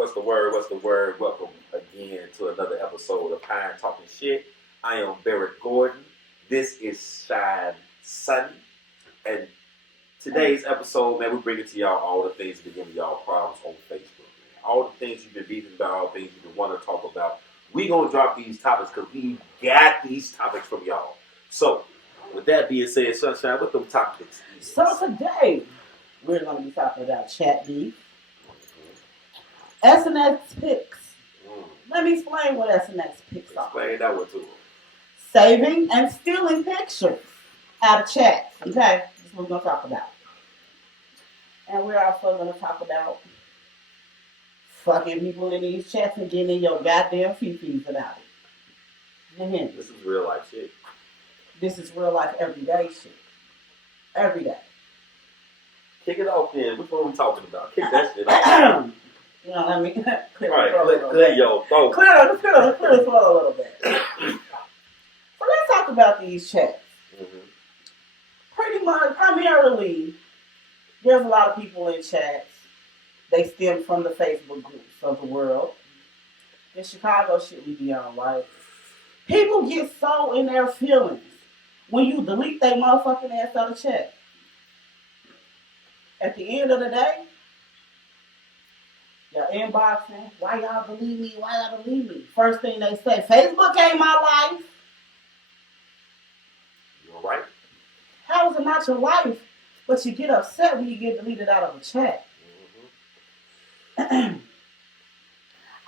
What's the word? What's the word? Welcome again to another episode of Iron Talking Shit. I am Barrett Gordon. This is Shine Suni. And today's episode, man, we bring it to y'all all the things that are giving y'all problems on Facebook, man. All the things you've been beating about, all the things you've been wanting to talk about. We gonna drop these topics because we got these topics from y'all. So, with that being said, Sunshine, what them topics is? So today, we're going to be talking about chat beef, SNS pics. Let me explain what SNS pics are. Explain that one to them. Saving and stealing pictures out of chats. Okay, that's what we're going to talk about. And we're also going to talk about fucking people in these chats and getting in your goddamn fifis about it. Mm-hmm. This is real life shit. This is real life everyday shit. Every day. Kick it off then. Which one are we talking about? Kick that shit off. You know what I mean? Clear your throat. Clear the throat a little bit. So let's talk about these chats. Mm-hmm. Pretty much, primarily, there's a lot of people in chats. They stem from the Facebook groups of the world. In Chicago shit we be on, right? People get so in their feelings when you delete their motherfucking ass out of chat. At the end of the day, y'all inboxing, why y'all delete me? Why y'all delete me? First thing they say, Facebook ain't my life. You alright? How is it not your life? But you get upset when you get deleted out of a chat. Mm-hmm.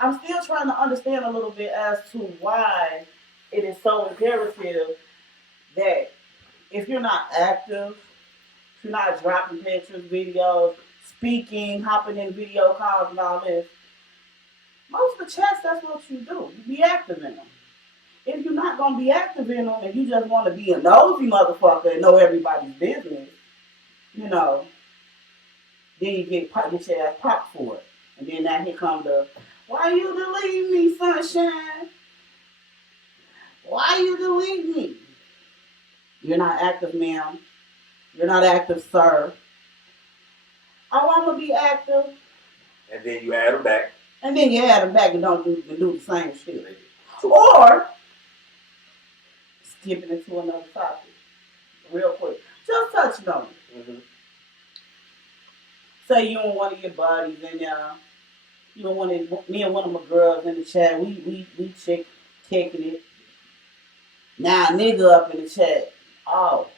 I'm still trying to understand a little bit as to why it is so imperative that if you're not active, if you're not dropping pictures, videos, speaking, hopping in video calls and all this, most of the chats, that's what you do. You be active in them. If you're not going to be active in them and you just want to be a nosy motherfucker and know everybody's business, you know, then you get your ass popped for it. And then now here comes the, why you delete me, sunshine? Why you delete me? You're not active, ma'am. You're not active, sir. Oh, I'm going to be active. And then you add them back. And then you add them back and don't do the same shit. Or, skipping into another topic. Real quick. Just touching on it. Mm-hmm. Say you and one of your buddies and you and me and one of my girls in the chat, we kicking it. Now a nigga up in the chat, oh,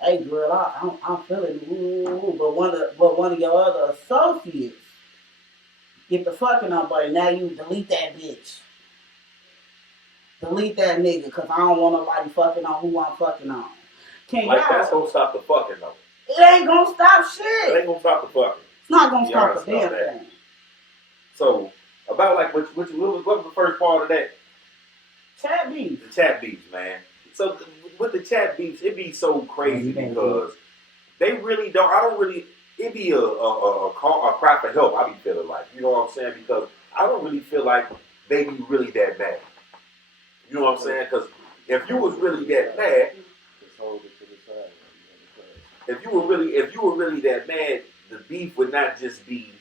hey girl, I'm feeling ooh, but one of your other associates get the fucking on, buddy. Now you delete that bitch. Delete that nigga, cause I don't want nobody fucking on who I'm fucking on. That's gonna stop the fucking though. It ain't gonna stop shit. It ain't gonna stop the fucking. It's not gonna stop the damn thing. So, about like what was the first part of that? Chat beefs. The chat beefs, man. So with the chat beefs, it be so crazy because they really don't. I don't really. It be a cry for help. I be feeling like, you know what I'm saying? Because I don't really feel like they be really that bad. You know what I'm saying? Because if you was really that bad, if you were really that mad, the beef would not just be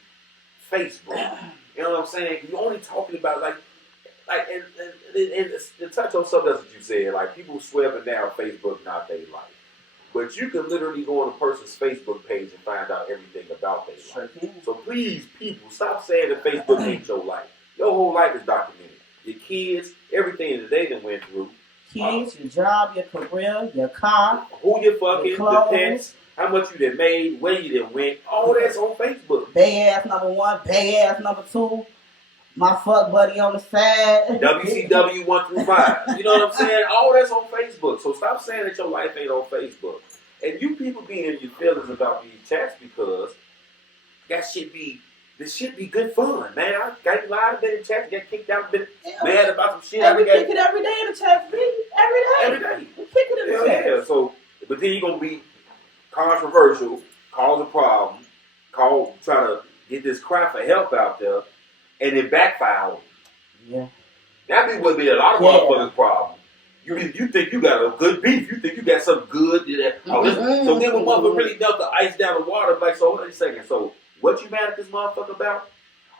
Facebook. You know what I'm saying? You're only talking about and to touch on something else that you said, like people swear up and down Facebook not their life. But you can literally go on a person's Facebook page and find out everything about their life. So please, people, stop saying that Facebook ain't your life. Your whole life is documented. Your kids, everything that they done went through. Kids, your job, your career, your car, who you fucking, the pets, how much you done made, where you done went, all that's on Facebook. Bay ass number 1, bay ass number 2, my fuck buddy on the side. WCW 1 through 5. You know what I'm saying? All that's on Facebook. So stop saying that your life ain't on Facebook. And you people be in your feelings about these chats because this shit be good fun, man. I got live in the chat, get kicked out, been mad about some shit. We kick it every day in the chat, every day. We kick it in the chat. Yeah. So, but then you're gonna be controversial, cause a problem, trying to get this cry for help out there, and it backfire. Yeah. That would be a lot of motherfuckers' problem. You think you got a good beef. You think you got something good. So then when motherfucker really dump the ice down the water, like, so wait a second. So what you mad at this motherfucker about?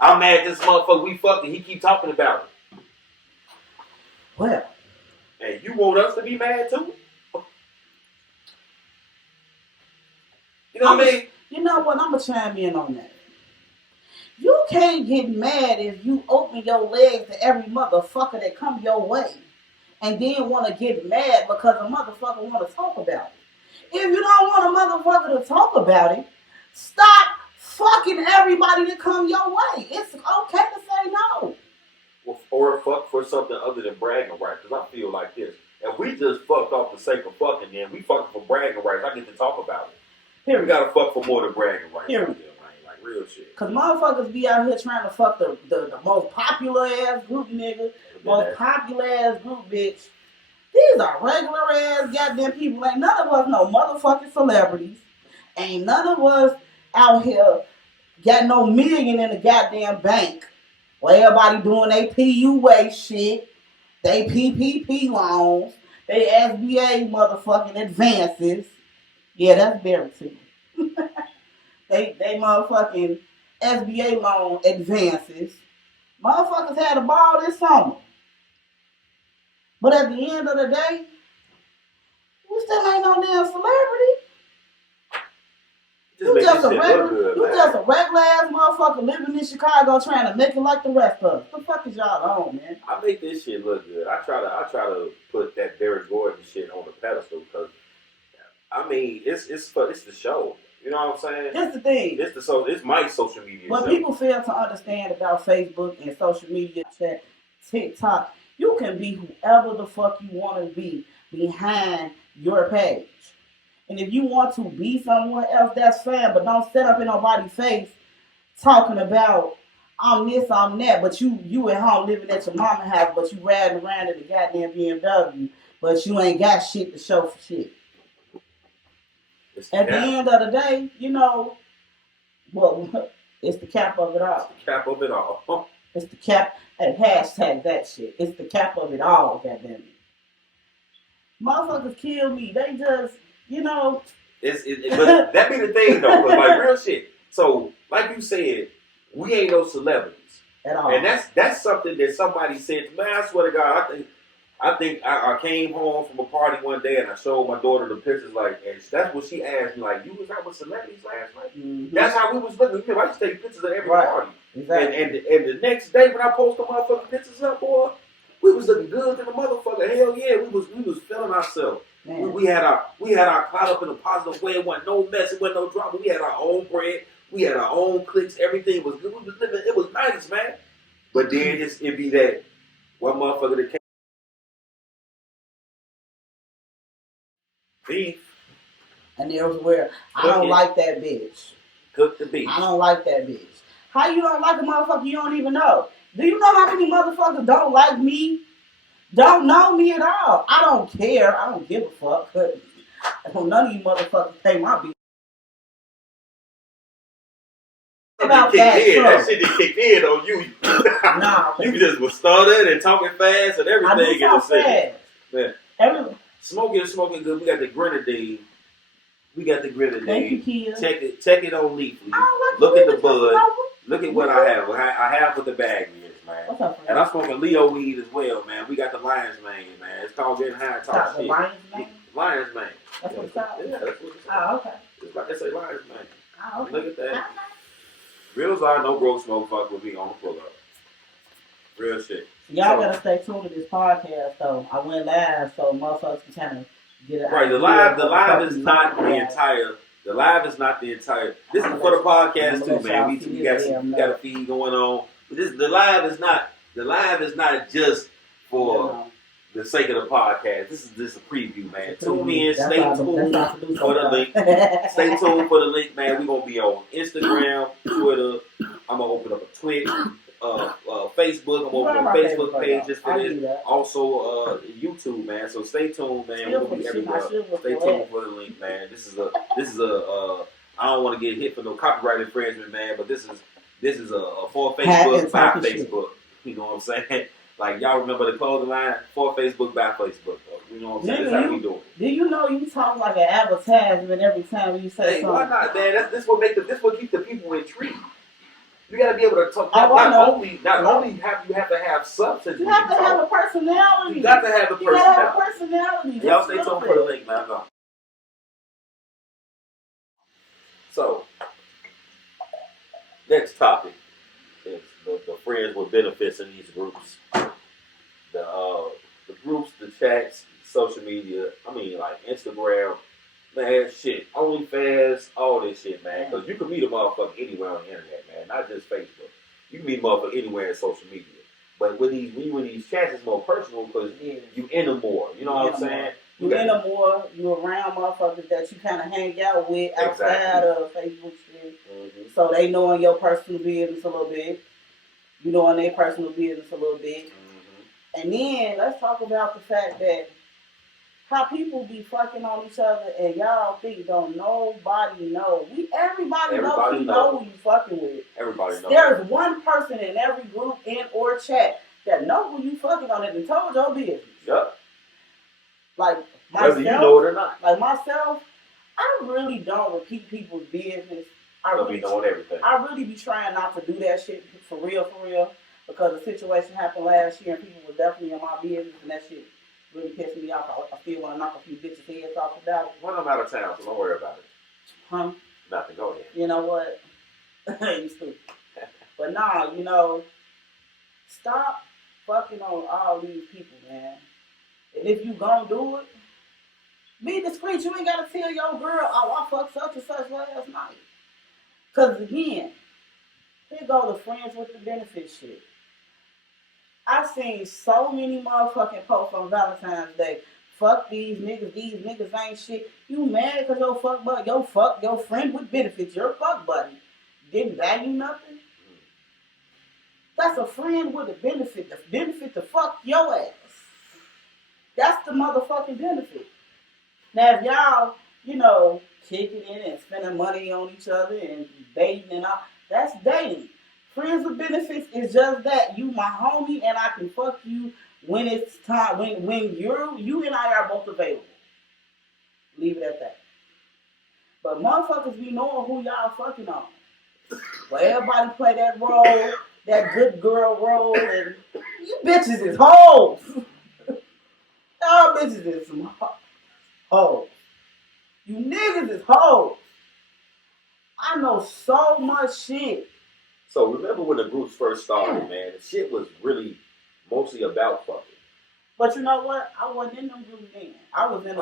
I'm mad this motherfucker we fucked and he keep talking about it. Well. And you want us to be mad too? You know what I mean? You know what? I'm going to chime in on that. You can't get mad if you open your legs to every motherfucker that come your way. And then want to get mad because a motherfucker want to talk about it. If you don't want a motherfucker to talk about it, stop fucking everybody that come your way. It's okay to say no. Or fuck for something other than bragging rights. Because I feel like this. If we just fucked off the sake of fucking, then we fucking for bragging rights. I get to talk about it. Period. We gotta fuck for more than bragging rights. Period. Like real shit. Because motherfuckers be out here trying to fuck the most popular ass group nigga, most popular ass group bitch. These are regular ass goddamn people. Ain't none of us no motherfucking celebrities. Ain't none of us out here got no million in the goddamn bank. Where everybody doing they PUA shit, they PPP loans, they SBA motherfucking advances. Yeah, that's very too. they motherfucking SBA loan advances. Motherfuckers had a ball this summer. But at the end of the day, we still ain't no damn celebrity. You just a regular ass motherfucker living in Chicago trying to make it like the rest of us. The fuck is y'all on, man? I make this shit look good. I try to put that Derek Gordon shit on the pedestal because I mean it's the show. You know what I'm saying? That's the thing. It's my social media. What people fail to understand about Facebook and social media, chat, TikTok, you can be whoever the fuck you want to be behind your page. And if you want to be someone else, that's fine. But don't sit up in nobody's face talking about I'm this, I'm that. But you at home living at your mama's house, but you riding around in the goddamn BMW, but you ain't got shit to show for shit. At the end of the day, you know, well, it's the cap of it all. It's the cap of it all. It's the cap, and hashtag that shit. It's the cap of it all, goddamn it. Motherfuckers kill me. They just, you know. But that be the thing, though, because like real shit. So, like you said, we ain't no celebrities. At all. And that's something that somebody said, man, I swear to God, I think I came home from a party one day and I showed my daughter the pictures, like, and that's what she asked me, like, you was out with celebrities last night? Mm-hmm. That's how we was looking. I used to take pictures of every party. Exactly. And the next day when I posted the motherfucking pictures up, boy, we was looking good to the motherfucker. Hell yeah, we was feeling ourselves. We had our clout up in a positive way. It wasn't no mess. It wasn't no drama. We had our own bread. We had our own clicks. Everything was good. We was living. It was nice, man. But then it be that one motherfucker that came. Beef. And there was where I don't like that bitch. Cook the beef. I don't like that bitch. How you don't like a motherfucker you don't even know? Do you know how many motherfuckers don't like me? Don't know me at all. I don't care. I don't give a fuck. None of you motherfuckers pay my bill. About that shit that kicked in on you. Nah, you just was stuttering and talking fast and everything. I do talk fast. Man. Smoking good. We got the grenadine. Thank you, Kia. Check it on Leafly. Look at the bud. Look at what I have. I have what the bag is, man. What's up, and I'm smoking Leo weed as well, man. We got the Lion's Mane, man. It's called getting high and talk shit. Lion's Mane? Lion's Mane. That's what it's called? Yeah, that's what it's called. Oh, okay. It's like they say Lion's Mane. Oh, okay. Look at that. Real are no broke smoke fuck with me on the pull up. Real shit. Y'all gotta stay tuned to this podcast, though. I went live, so motherfuckers can kind of get it. Right, the live is not the entire. The live is not the entire. This is for the podcast too, man. We got a feed going on. But the live is not just for the sake of the podcast. This is a preview, man. Tune in, stay tuned for the link. Stay tuned for the link, man. We're gonna be on Instagram, Twitter. I'm gonna open up a Twitch, Facebook. I'm gonna open a Facebook page just for this. Also, YouTube, man. So stay tuned, man. We're gonna be everywhere. Stay tuned for the link, man. This is a. I don't want to get hit for no copyright infringement, man. But this is a for Facebook by Facebook. You know what I'm saying? Like, y'all remember the clothing line? For Facebook, by Facebook. You know what I'm saying? That's how we do it. Do you know you talk like an advertisement every time you say something? Why not, man? This what keep the people intrigued. You gotta be able to talk. Not only have you have to have substance. You have to have a personality. You got to have a personality. You gotta have a personality. Y'all stay tuned for the link, man. Go. So, next topic is the friends with benefits in these groups. The groups, the chats, social media. I mean, like Instagram, man, shit, OnlyFans, all this shit, man. Because you can meet a motherfucker anywhere on the internet, man. Not just Facebook. You can meet a motherfucker anywhere in social media. But with these chats, it's more personal because you in them more. You know what I'm saying? You in them more. You around motherfuckers that you kind of hang out with outside of Facebook shit. Mm-hmm. So they knowing your personal business a little bit. You knowing their personal business a little bit. Mm-hmm. And then let's talk about the fact that how people be fucking on each other and y'all think don't nobody know. Everybody know who you fucking with. Everybody knows. There's one person in every group or chat that know who you fucking on and told your business. Yep. Like myself, whether you know it or not. Like myself, I really don't repeat people's business. I really be knowing everything. I really be trying not to do that shit for real, because the situation happened last year and people were definitely in my business and that shit really pissed me off. I still want to knock a few bitches' heads off about it. Well, I'm out of town, so don't worry about it. Huh? Nothing. Go ahead. You know what? You stupid. But nah, stop fucking on all these people, man. And if you gonna do it, be discreet. You ain't gotta tell your girl, oh, I fucked such and such last night. Cause again, here go the friends with the benefit shit. I've seen so many motherfucking posts on Valentine's Day. Fuck these niggas ain't shit. You mad cause your friend with benefits, your fuck buddy, didn't value nothing? That's a friend with a benefit. The benefit to fuck your ass. That's the motherfucking benefit. Now if y'all, kicking in and spending money on each other and dating and all, that's dating. Friends with benefits is just that. You my homie and I can fuck you when it's time, when you and I are both available. Leave it at that. But motherfuckers be knowing who y'all fucking on. Well, everybody play that role, that good girl role, and you bitches is hoes. Y'all bitches is some hoes. You niggas is hoes. I know so much shit. So remember when the groups first started, man, the shit was really mostly about fucking. But you know what? I wasn't in them groups then. I was in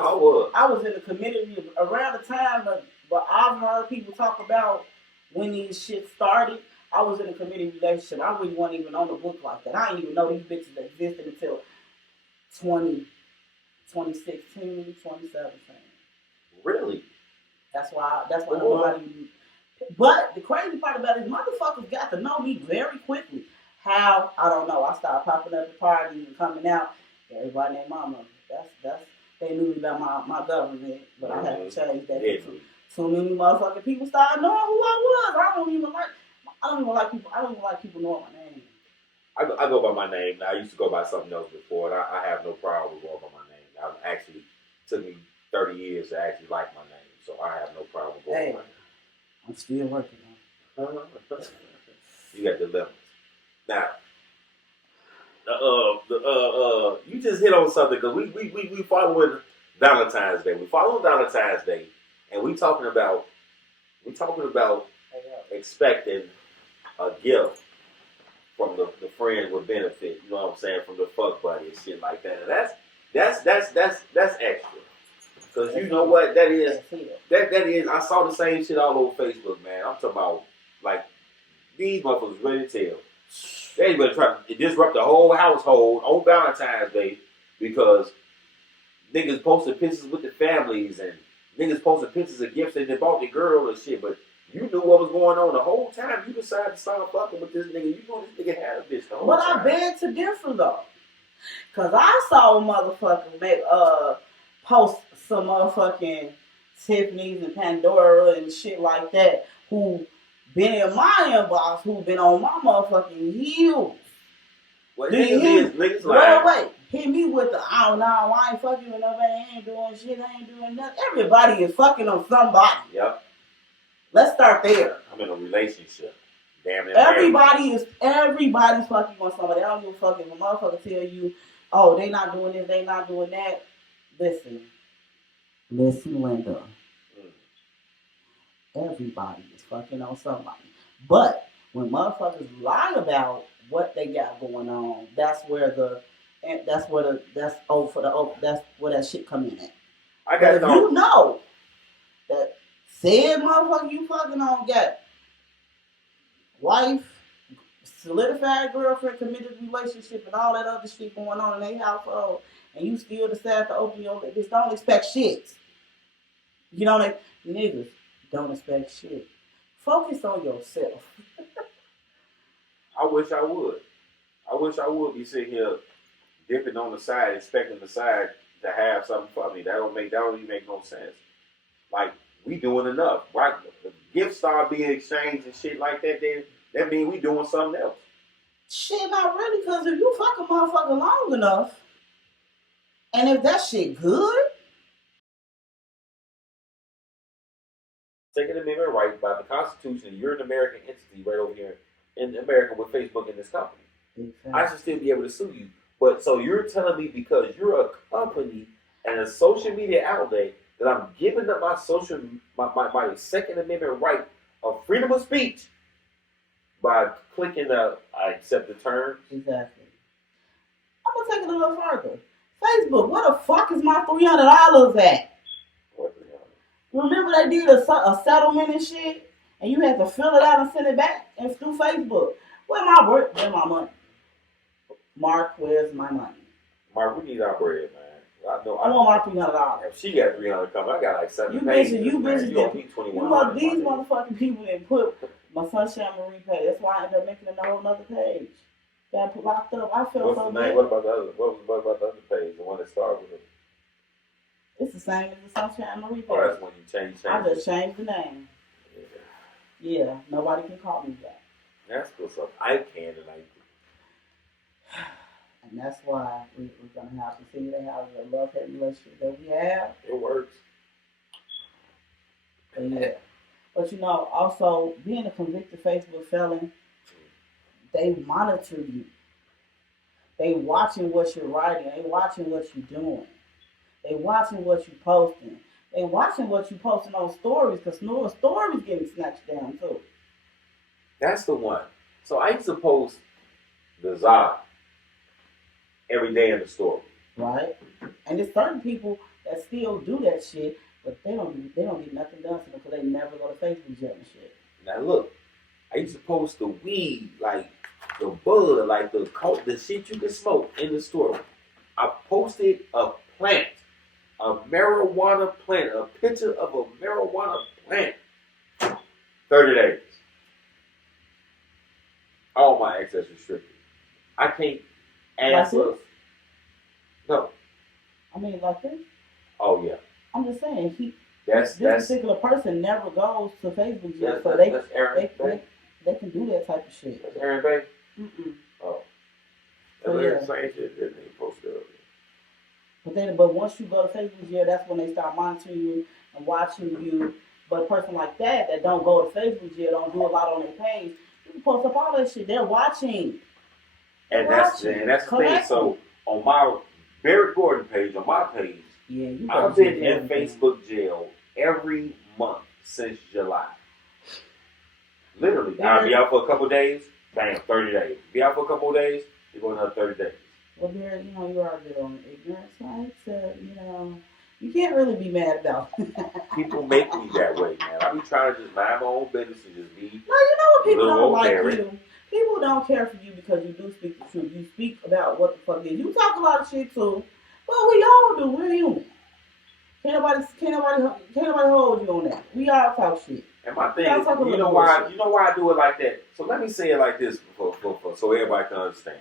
the community around the time, but I've heard people talk about when these shit started. I was in a community relationship. I really wasn't even on the book like that. I didn't even know these bitches existed until 2016, 2017. Really? That's why nobody. But the crazy part about it is motherfuckers got to know me very quickly. How? I don't know. I started popping up at parties and coming out. Everybody named mama. That's they knew me about my government, but I had to change that. Too many motherfucking people started knowing who I was. I don't even like people knowing my name. I go by my name now. I used to go by something else before, and I have no problem with going by my name. It took me 30 years to actually like my name, so I have no problem with going by my name. I'm still working on it. You got dilemmas. Now, you just hit on something because we following Valentine's Day. We following Valentine's Day, and we talking about expecting a gift from the friend with benefit. You know what I'm saying? From the fuck buddy and shit like that. And that's extra. Because you know what that is. That is. I saw the same shit all over Facebook, man. I'm talking about like these motherfuckers ready to tell. They been trying to disrupt the whole household on Valentine's Day because niggas posted pictures with the families and niggas posted pictures of gifts that they bought the girl and shit. But you knew what was going on the whole time. You decided to start fucking with this nigga. You know this nigga had a bitch the whole time. But I beg to differ though, cause I saw a motherfucker make post some motherfucking Tiffany's and Pandora and shit like that who been in my inbox, who been on my motherfucking heels. Well, niggas lying. Wait. Hit me with the, I don't know, I ain't fucking with nobody, I ain't doing shit, I ain't doing nothing. Everybody is fucking on somebody. Yep. Let's start there. I'm in a relationship. Damn it. Everybody's fucking on somebody. I don't give a fuck if a motherfucker tell you, oh, they not doing this, they not doing that. Listen, Linda. Everybody is fucking on somebody. But when motherfuckers lie about what they got going on, that's where that shit come in at. But if you know that said motherfucker you fucking on got wife, solidified girlfriend, committed relationship, and all that other shit going on in their household, and you still decide to open your lips, don't expect shit. You know what niggas don't expect shit. Focus on yourself. I wish I would. I wish I would be sitting here dipping on the side, expecting the side to have something for me. That don't even make no sense. Like, we doing enough. Right? The gifts start being exchanged and shit like that, then that means we doing something else. Shit, not really, because if you fuck a motherfucker long enough, and if that shit good, Second Amendment right by the Constitution, you're an American entity right over here in America with Facebook in this company. Exactly. I should still be able to sue you. But so you're telling me because you're a company and a social media outlet that I'm giving up my Second Amendment right of freedom of speech by clicking the I accept the terms? Exactly. I'm gonna take it a little further. Facebook, where the fuck is my $300 at? Remember they did a settlement and shit, and you had to fill it out and send it back and through Facebook. Where's my money? Mark, where's my money? Mark, we need our bread, man. I want my $300. If she got $300 coming, I got like 7 pages. You bitches don't need $2,100. These motherfucking people didn't put my Sunshine Marie page. That's why I ended up making a whole nother page. Got locked up. I felt so bad. What about the other? What about the other page? The one that started with it? It's the same as the Sunshine Marie page. Oh, that's when you change. I just changed the name. Yeah, nobody can call me that. That's what's up. I can tonight. And that's why we're going to have to continue to have the love-hate relationship that we have. It works. Yeah. But, also, being a convicted Facebook felon, they monitor you. They watching what you're writing. They watching what you're doing. They watching what you're posting. They watching what you're posting on stories, because stories getting snatched down, too. That's the one. So I used to post the Zod every day in the story. Right. And there's certain people that still do that shit, but they don't get nothing done to them because they never go to Facebook jail and shit. Now look, I used to post the weed, like the bud, like the shit you can smoke in the story. I posted a plant, a marijuana plant, a picture of a marijuana plant. 30 days. All my access restricted. I can't answer. No. I mean, like this? Oh, yeah. I'm just saying, this particular person never goes to Facebook jail, so that's Aaron Bay. They can do that type of shit. That's Aaron Bay? Mm-mm. Oh. So, that's the same shit that they posted earlier. But once you go to Facebook jail, that's when they start monitoring you and watching you. But a person like that don't go to Facebook jail, don't do a lot on their page, you can post up all that shit. They're watching. That's the thing. So on my Barrett Gordon page, on my page, I've been in Facebook jail every month since July. Literally. I'll be out for a couple of days, bam, 30 days. Be out for a couple of days, you go another 30 days. Well, there, you are a bit on the ignorance side, so, you can't really be mad about it. People make me that way, man. I be trying to just mind my own business and just be. No, you know what people don't like you? People don't care for you because you do speak the truth. You speak about what the fuck is. You talk a lot of shit too. Well, we all do. We're human. Can't nobody hold you on that. We all talk shit. And my thing is, you know why I do it like that? So let me say it like this so everybody can understand.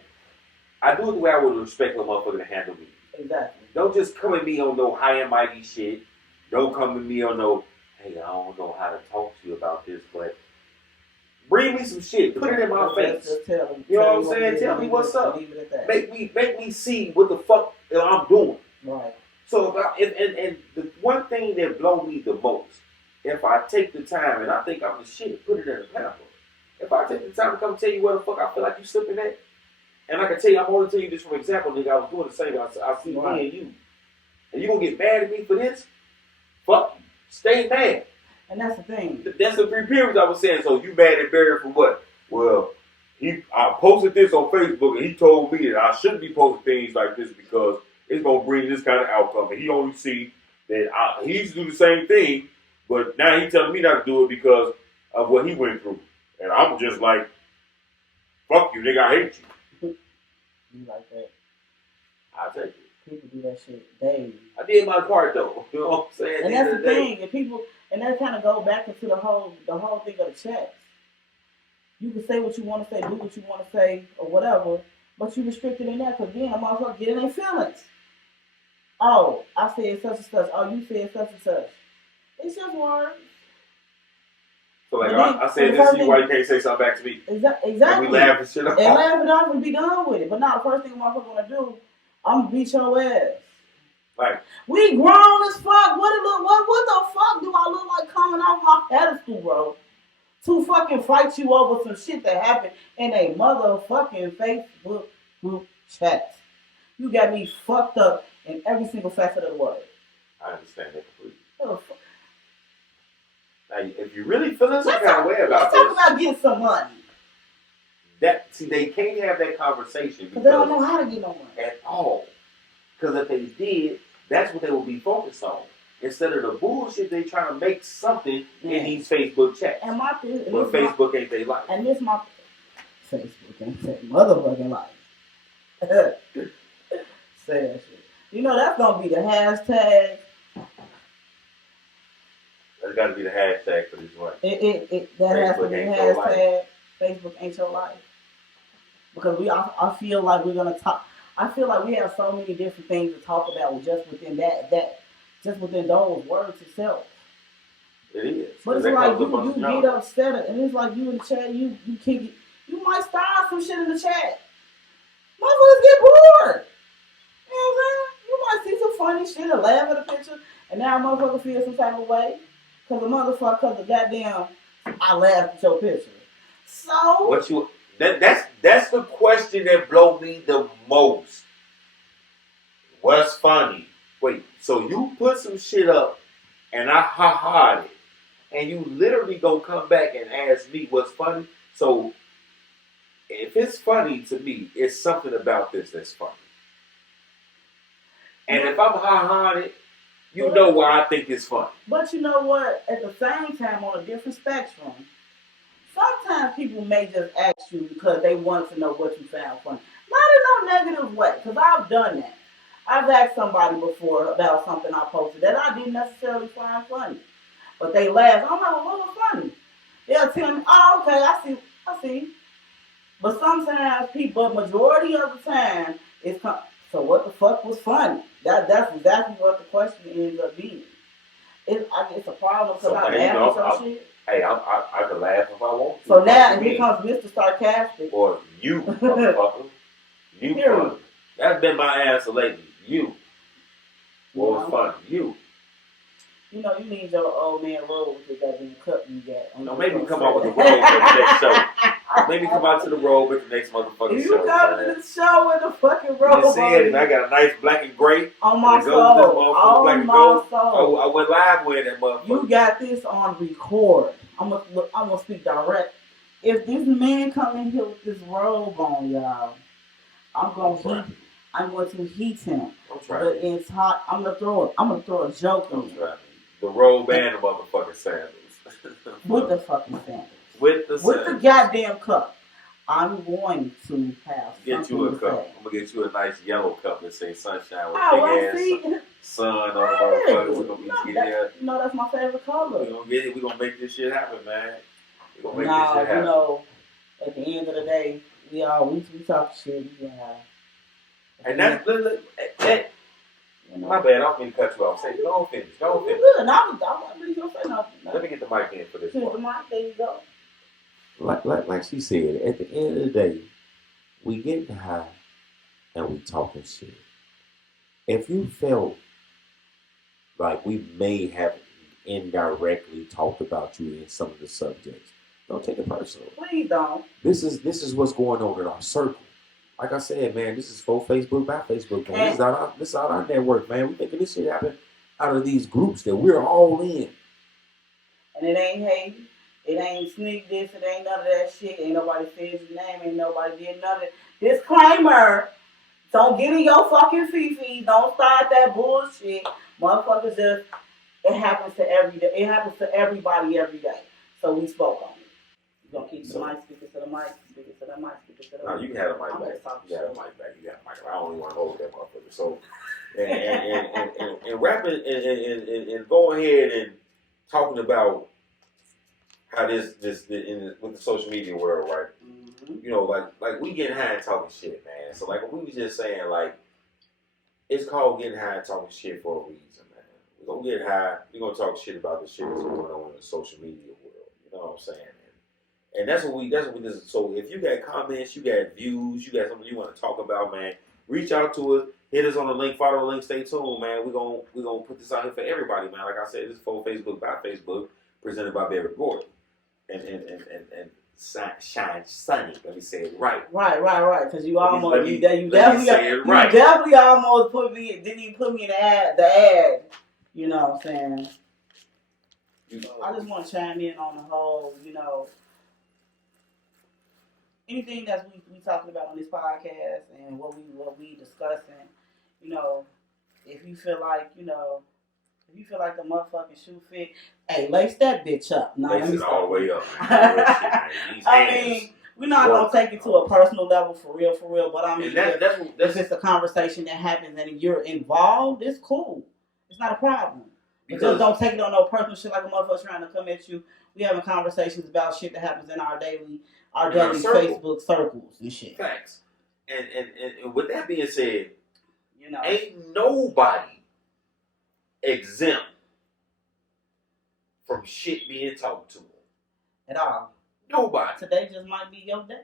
I do it the way I would respect a motherfucker to handle me. Exactly. Don't just come at me on no high and mighty shit. Don't come at me on no, hey, I don't know how to talk to you about this, but bring me some shit. Put it in my face. You know what I'm saying? Tell me what's up. Make me see what the fuck I'm doing. Right. So and the one thing that blow me the most, if I take the time and I think I'm the shit, put it in a pamphlet. If I take the time to come tell you where the fuck I feel like you slipping at, and I can tell you, I'm only telling you this from example, nigga. I was doing the same. I see me and you, and you gonna get mad at me for this? Fuck you. Stay mad. And that's the thing. That's the 3 periods I was saying. So you mad at Barry for what? Well, I posted this on Facebook, and he told me that I shouldn't be posting things like this because it's gonna bring this kind of outcome. And he only see that he used to do the same thing, but now he's telling me not to do it because of what he went through. And I'm just like, fuck you, nigga, I hate you. You like that? I'll take it. People do that shit daily. I did my part though. You know what I'm saying? And that's the thing. And people, and that kind of go back into the whole thing of the chats. You can say what you want to say, do what you want to say, or whatever, but you restricted in that because then a motherfucker get in their feelings. Oh, I said such and such. Oh, you said such and such. It's just words. So like I said this to you, why you can't say something back to me? Exactly. And we laugh and shit off. And laugh it off and be done with it. But now the first thing a motherfucker gonna do, I'm gonna beat your ass. Like we grown as fuck. What the fuck do I look like coming off my pedestal, bro? To fucking fight you over some shit that happened in a motherfucking Facebook group chat. You got me fucked up in every single facet of the word. I understand that completely. Oh, now, if you really feeling some kind of way about let's talk about getting some money. They can't have that conversation because they don't know how to get no money at all. Because if they did, that's what they would be focused on. Instead of the bullshit, they trying to make something in these Facebook chats. And my thing, but Facebook ain't they life. And this my Facebook ain't their motherfucking life. Say that shit. You know that's gonna be the hashtag. That's got to be the hashtag for this one. That has to be the hashtag. Facebook ain't your life. Because I feel like we're gonna talk. I feel like we have so many different things to talk about just within just within those words itself. It is. But it's like you get upset, and it's like you in the chat, you kick it. You might start some shit in the chat. Motherfuckers get bored. You know what I'm saying? You might see some funny shit or laugh at a picture, and now a motherfucker feels some type of way. Cause the goddamn I laughed at your picture. So that's the question that blow me the most. What's funny? Wait, so you put some shit up and I ha-ha'd it, and you literally gonna come back and ask me what's funny? So if it's funny to me, it's something about this that's funny. And if I'm ha-ha'd it, you know why I think it's funny. But you know what? At the same time, on a different spectrum, sometimes people may just ask you because they want to know what you found funny. Not in no negative way, because I've done that. I've asked somebody before about something I posted that I didn't necessarily find funny. But they laugh. I'm like, well, what was funny? They'll tell me, oh, okay, I see. But sometimes people, majority of the time, it's so what the fuck was funny? That's exactly what the question ends up being. It's a problem because I laugh at some shit. Hey, I can laugh if I want to. So now here comes Mr. Sarcastic. Or you, motherfucker. You funny. That's been my answer lately. You. What was funny? You. You know, you need your old man roll with your goddamn cup you got. No, maybe come out with the robe for the next show. Maybe come out to the robe with the next motherfucking show. You come to the show with the fucking robe. You said it. I got a nice black and gray. On my soul. On my soul. I went live with that motherfucker. You got this on record. I'm gonna speak direct. If this man come in here with this robe on, y'all, I'm going to heat him. But it's hot. I'm gonna throw a joke in. The robe and the motherfucking sandals. With the fucking sandals. With the goddamn cup. I'm going to have get you a cup. I'm gonna get you a nice yellow cup that say sunshine with big ass sun on the motherfucker. We're gonna be getting there. You know that's my favorite color. We're gonna get it. We're gonna make this shit happen, man. We're gonna make this shit happen. You know, at the end of the day, we talk shit. Yeah. And that's my bad. I don't mean to cut you off. Say, go finish. Good. I'm really gonna say nothing. Let me get the mic in for this one. The mic, there you go. Like she said, at the end of the day, we getting high and we talking shit. If you felt like we may have indirectly talked about you in some of the subjects, Don't take it personal. Please don't. This is what's going on in our circle. Like I said, man, this is for Facebook by Facebook, man. This is out our network, man. We making this shit happen out of these groups that we're all in. And it ain't hate. It ain't sneak this. It ain't none of that shit. Ain't nobody said your name. Ain't nobody did nothing. Disclaimer. Don't get in your fucking fifi. Don't start that bullshit. Motherfuckers just, it happens to every day. It happens to everybody every day. So we spoke on it. You gonna keep the mic, speak it to the mic, speak it to the mic, speak it to the mic. No, you can have the mic back. You got the mic back. You got the mic. I don't even want to hold that motherfucker. So, and rapping and going ahead and talking about how this with the social media world, right? Mm-hmm. You know, like we getting high and talking shit, man. So like we was just saying, like it's called getting high and talking shit for a reason, man. We're gonna get high. We're gonna talk shit about the shit that's going on in the social media world. You know what I'm saying? And that's what we this. So if you got comments, you got views, you got something you want to talk about, man, reach out to us. Hit us on the link, follow the link, stay tuned, man. We're gonna put this out here for everybody, man. Like I said, this is for Facebook by Facebook, presented by Barry Gordon. And Shine Sunny. Let me say it right. Right. Because you almost you definitely almost put me. Didn't even put me in the ad. You know what I'm saying? I just want to chime in on the whole. You know, anything that we talking about on this podcast and what we discussing. You know, if you feel like the motherfucking shoe fit, hey, lace that bitch up. No, lace it all the way up. I mean, we're not going to take it to a personal level for real. But I mean, if it's a conversation that happens and you're involved, it's cool. It's not a problem. But just don't take it on no personal shit like a motherfucker trying to come at you. We having conversations about shit that happens in our daily Facebook circles and shit. Facts. And with that being said, you know, ain't nobody exempt from shit being talked to at all. Nobody. Today just might be your day.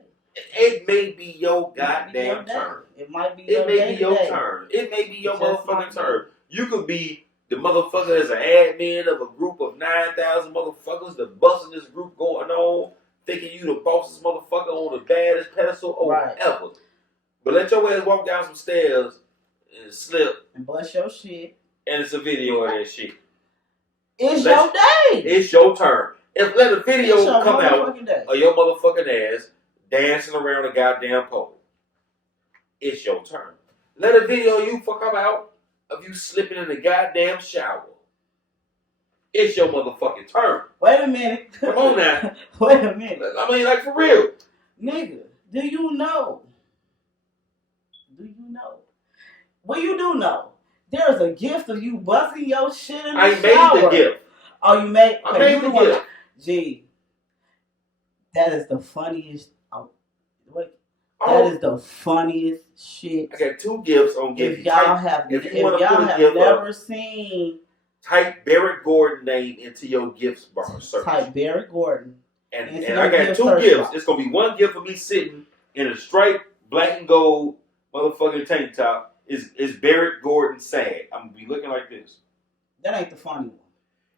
It may be your goddamn turn. It might be your day. It may be your turn. It may be your motherfucking turn. You could be the motherfucker as an admin of a group of 9,000 motherfuckers that busting this group going on, thinking you the bossest motherfucker on the baddest pedestal or whatever. But let your ass walk down some stairs and slip. And bust your shit. And it's a video of that shit. It's your day. It's your turn. If let a video come out of your motherfucking ass dancing around a goddamn pole, it's your turn. Let a video of you come out of you slipping in the goddamn shower. It's your motherfucking turn. Wait a minute. Come on now. Wait a minute. I mean, like, for real. Nigga, do you know? Well, you do know. There's a gift of you busting your shit in the shower. I made the gift. Oh, you made? I made the gift. Gee, that is the funniest. That is the funniest shit. I got two gifts on gift. If y'all have never seen, type Barrett Gordon name into your gifts bar search. Type Barrett Gordon. And I got two gifts. It's gonna be one gift for me sitting in a striped black and gold motherfucking tank top. Is Barrett Gordon sad? I'm gonna be looking like this. That ain't the funny one.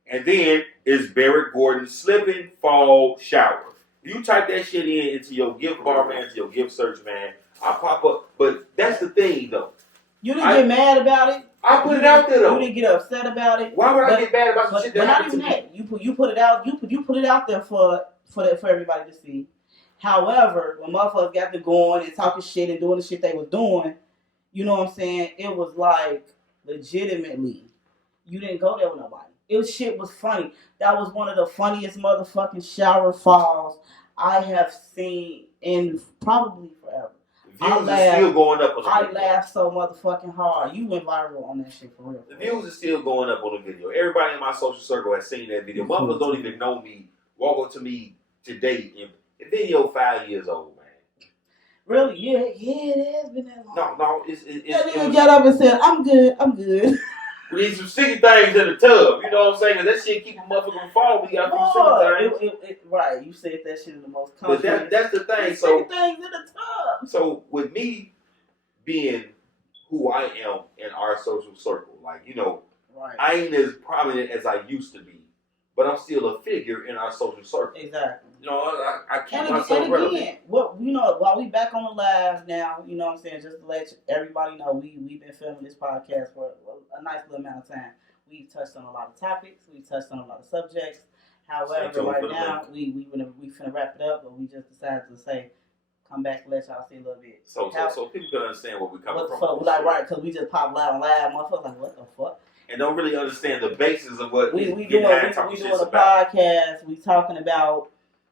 And then is Barrett Gordon slipping fall shower. You type that shit into your gift bar, man, to your gift search, man. I pop up. But that's the thing, though. You didn't get mad about it. I put it out there, though. You didn't get upset about it. Why would I get mad about some shit that happened to me? Not even that. You put it out. You put it out there for everybody to see. However, when motherfuckers got to going and talking shit and doing the shit they was doing, you know what I'm saying? It was like legitimately, you didn't go there with nobody. Shit was funny. That was one of the funniest motherfucking shower falls I have seen in probably forever. Views are still going up on the video. I laughed so motherfucking hard. You went viral on that shit for real. The views are still going up on the video. Everybody in my social circle has seen that video. Motherfuckers don't even know me. Walk up to me today. The video 5 years old, man. Really? Yeah, it has been that long. No, that nigga got up and said, I'm good. We need some sticky things in the tub. You know what I'm saying? Because that shit keep a motherfucker from falling. We got some sticky things. Right. You said that shit in the most comfortable. But that's the thing. So sticky things in the tub. So with me being who I am in our social circle, like, you know, right. I ain't as prominent as I used to be. But I'm still a figure in our social circle. Exactly. You know, I keep And myself relevant. again, while we back on the live now, you know what I'm saying, just to let everybody know, we've been filming this podcast for a nice little amount of time. We've touched on a lot of topics. We've touched on a lot of subjects. However, right now, we finna wrap it up, but we just decided to say, come back and let y'all see a little bit. So people can understand where we're coming from. What the fuck? Like, right, because we just pop loud and live, motherfuckers like, what the fuck? And don't really understand the basis of what we doing a podcast. We talking about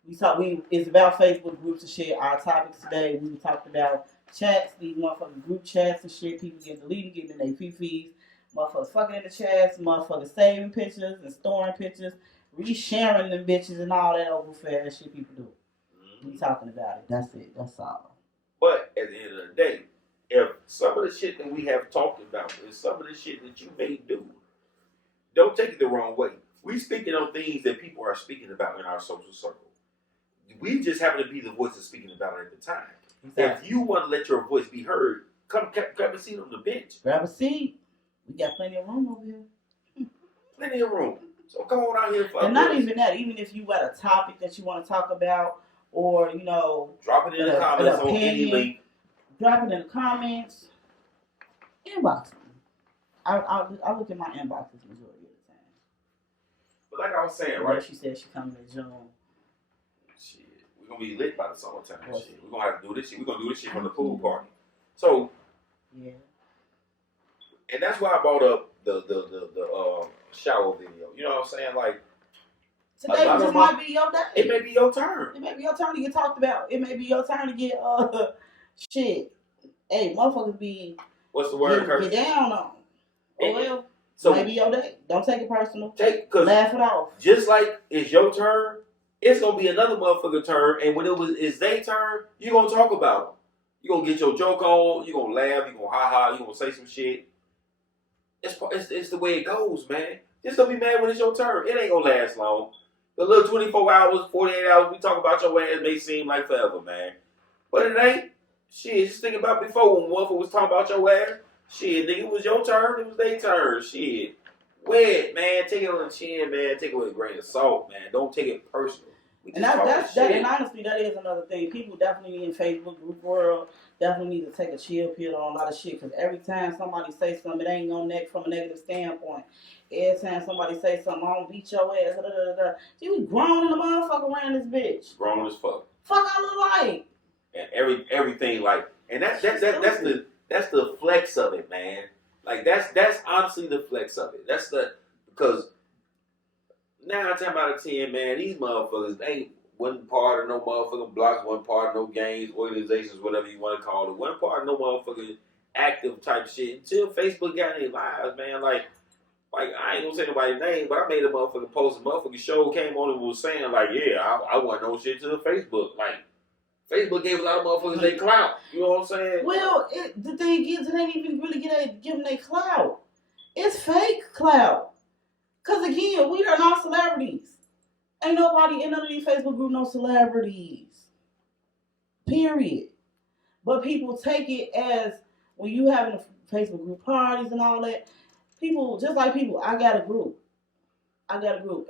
it's about Facebook groups and shit. Our topics today, we talked about chats, these motherfucking group chats and shit. People getting deleted, getting in their fifis. Motherfuckers fucking in the chats. Motherfuckers saving pictures and storing pictures, resharing them bitches and all that overfed shit people do. Mm-hmm. We talking about it. That's it. That's all. But at the end of the day, if some of the shit that we have talked about is some of the shit that you may do, don't take it the wrong way. We speaking on things that people are speaking about in our social circle. We just happen to be the voices speaking about it at the time. Exactly. If you want to let your voice be heard, come grab a seat on the bench. Grab a seat. We got plenty of room over here. Plenty of room. So come on out here. And not even that. Even if you got a topic that you want to talk about, or drop it in the comments on any link. Drop it in the comments. Inbox me. I look at my inboxes majority of the time. But like I was saying, right? She said she coming in June. Shit, we're gonna be lit by the summertime. Shit, we're gonna have to do this shit. We're gonna do this shit from the pool party. So yeah, and that's why I brought up the shower video. You know what I'm saying? Like today just might be your day. It may be your turn. It may be your turn to get talked about. It may be your turn to get shit. Hey, motherfuckers be what's the word? Get down on. Oh well. So maybe your day. Don't take it personal. Cause laugh it off. Just like it's your turn, it's gonna be another motherfucker turn, and when it's their turn, you gonna talk about them. You gonna get your joke on. You gonna laugh. You gonna ha ha. You gonna say some shit. It's the way it goes, man. Just don't be mad when it's your turn. It ain't gonna last long. The little 24 hours, 48 hours we talk about your ass may seem like forever, man. But it ain't. Shit, just think about before when one was talking about your ass. Shit, nigga, it was your turn, it was their turn. Shit. Wet, man. Take it on the chin, man. Take it with a grain of salt, man. Don't take it personal. And and honestly, that is another thing. People definitely in Facebook group world definitely need to take a chill pill on a lot of shit. Because every time somebody say something, it ain't no neck from a negative standpoint. Every time somebody say something, I don't beat your ass. See, we grown in the motherfucker around this bitch. Grown as fuck. Fuck I look like. And everything like, and that's the flex of it, man. Like that's honestly the flex of it. Because 9 times out of 10, man, these motherfuckers ain't one part of no motherfucking blocks, one part of no gangs, organizations, whatever you want to call it. One part of no motherfucking active type shit until Facebook got in their lives, man. Like I ain't gonna say nobody's name, but I made a motherfucking post. A motherfucking show came on and was saying like, yeah, I want no shit to the Facebook. Like Facebook gave a lot of motherfuckers their clout. You know what I'm saying? Well, the thing is, it ain't even really giving their clout. It's fake clout. Because again, we are not celebrities. Ain't nobody in none of these Facebook groups no celebrities. Period. But people take it as when you having Facebook group parties and all that. People, just like people, I got a group.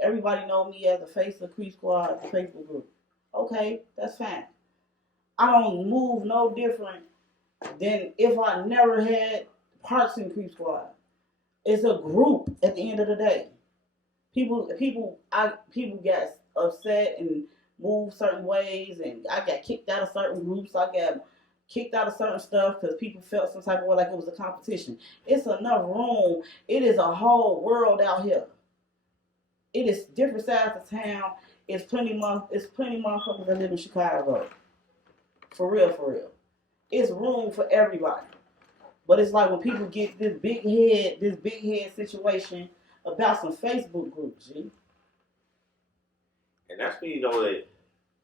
Everybody know me as the face of Creep Squad Facebook group. Okay, that's fine. I don't move no different than if I never had parts in Creep Squad. It's a group at the end of the day. People got upset and moved certain ways, and I got kicked out of certain groups. I got kicked out of certain stuff because people felt some type of way like it was a competition. It's enough room. It is a whole world out here. It is different sides of town. It's plenty motherfuckers that live in Chicago. For real. It's room for everybody. But it's like when people get this big head situation about some Facebook groups, G. And that's when you know that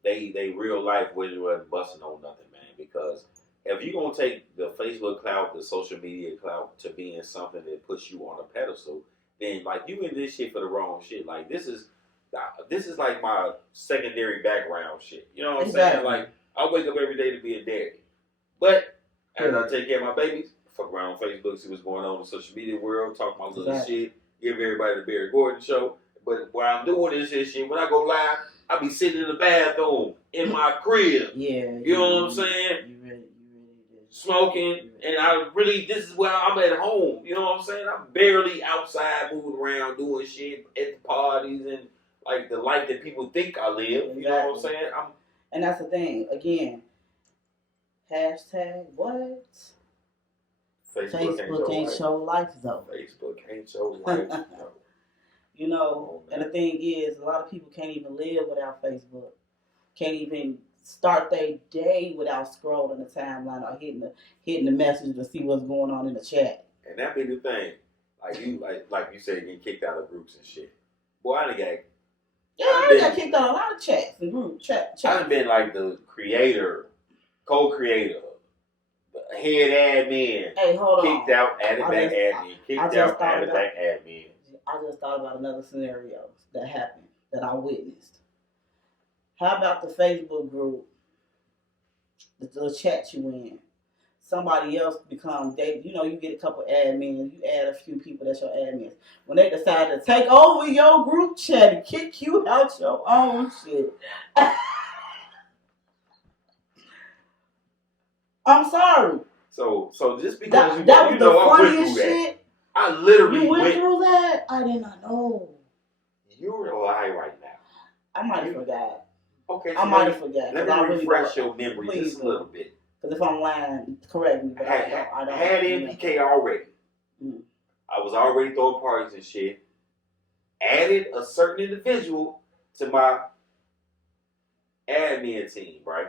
they real life wasn't busting on nothing, man. Because if you're gonna take the Facebook clout, the social media clout to being something that puts you on a pedestal, then like you in this shit for the wrong shit. Like this is like my secondary background shit. You know what I'm saying? Like I wake up every day to be a daddy. But as I take care of my babies, fuck around on Facebook, see what's going on in the social media world, talk my little shit, give everybody the Barry Gordon show. But what I'm doing is this shit. When I go live, I be sitting in the bathroom in my crib. Yeah. You know what I'm saying? You really did. Smoking, and this is where I'm at home. You know what I'm saying? I'm barely outside moving around doing shit at the parties and like the life that people think I live. Exactly. You know what I'm saying? And that's the thing. Again, hashtag what? Facebook ain't show life though. Facebook ain't show life though. You know, and the thing is, a lot of people can't even live without Facebook. Can't even start their day without scrolling the timeline or hitting the message to see what's going on in the chat. And that be the thing. Like you said, getting kicked out of groups and shit. Boy, I done got kicked out of a lot of chats and group chats. I done been like the creator, co-creator, the head admin. Hey, hold on. Kicked out, added back admin. Kicked out, added back admin. I just thought about another scenario that happened that I witnessed. How about the Facebook group, the chat you in? Somebody else you get a couple admins, you add a few people that's your admins. When they decide to take over your group chat and kick you out your own shit. I'm sorry. So just because that was the funniest shit. I literally went through that? I did not know. You're a lie right now. I might have forgot. Okay, I might have forgot. Let me refresh your memory just a little bit. Because if I'm lying, correct me. But I don't. Had NPK already. Mm. I was already throwing parties and shit. Added a certain individual to my admin team, right?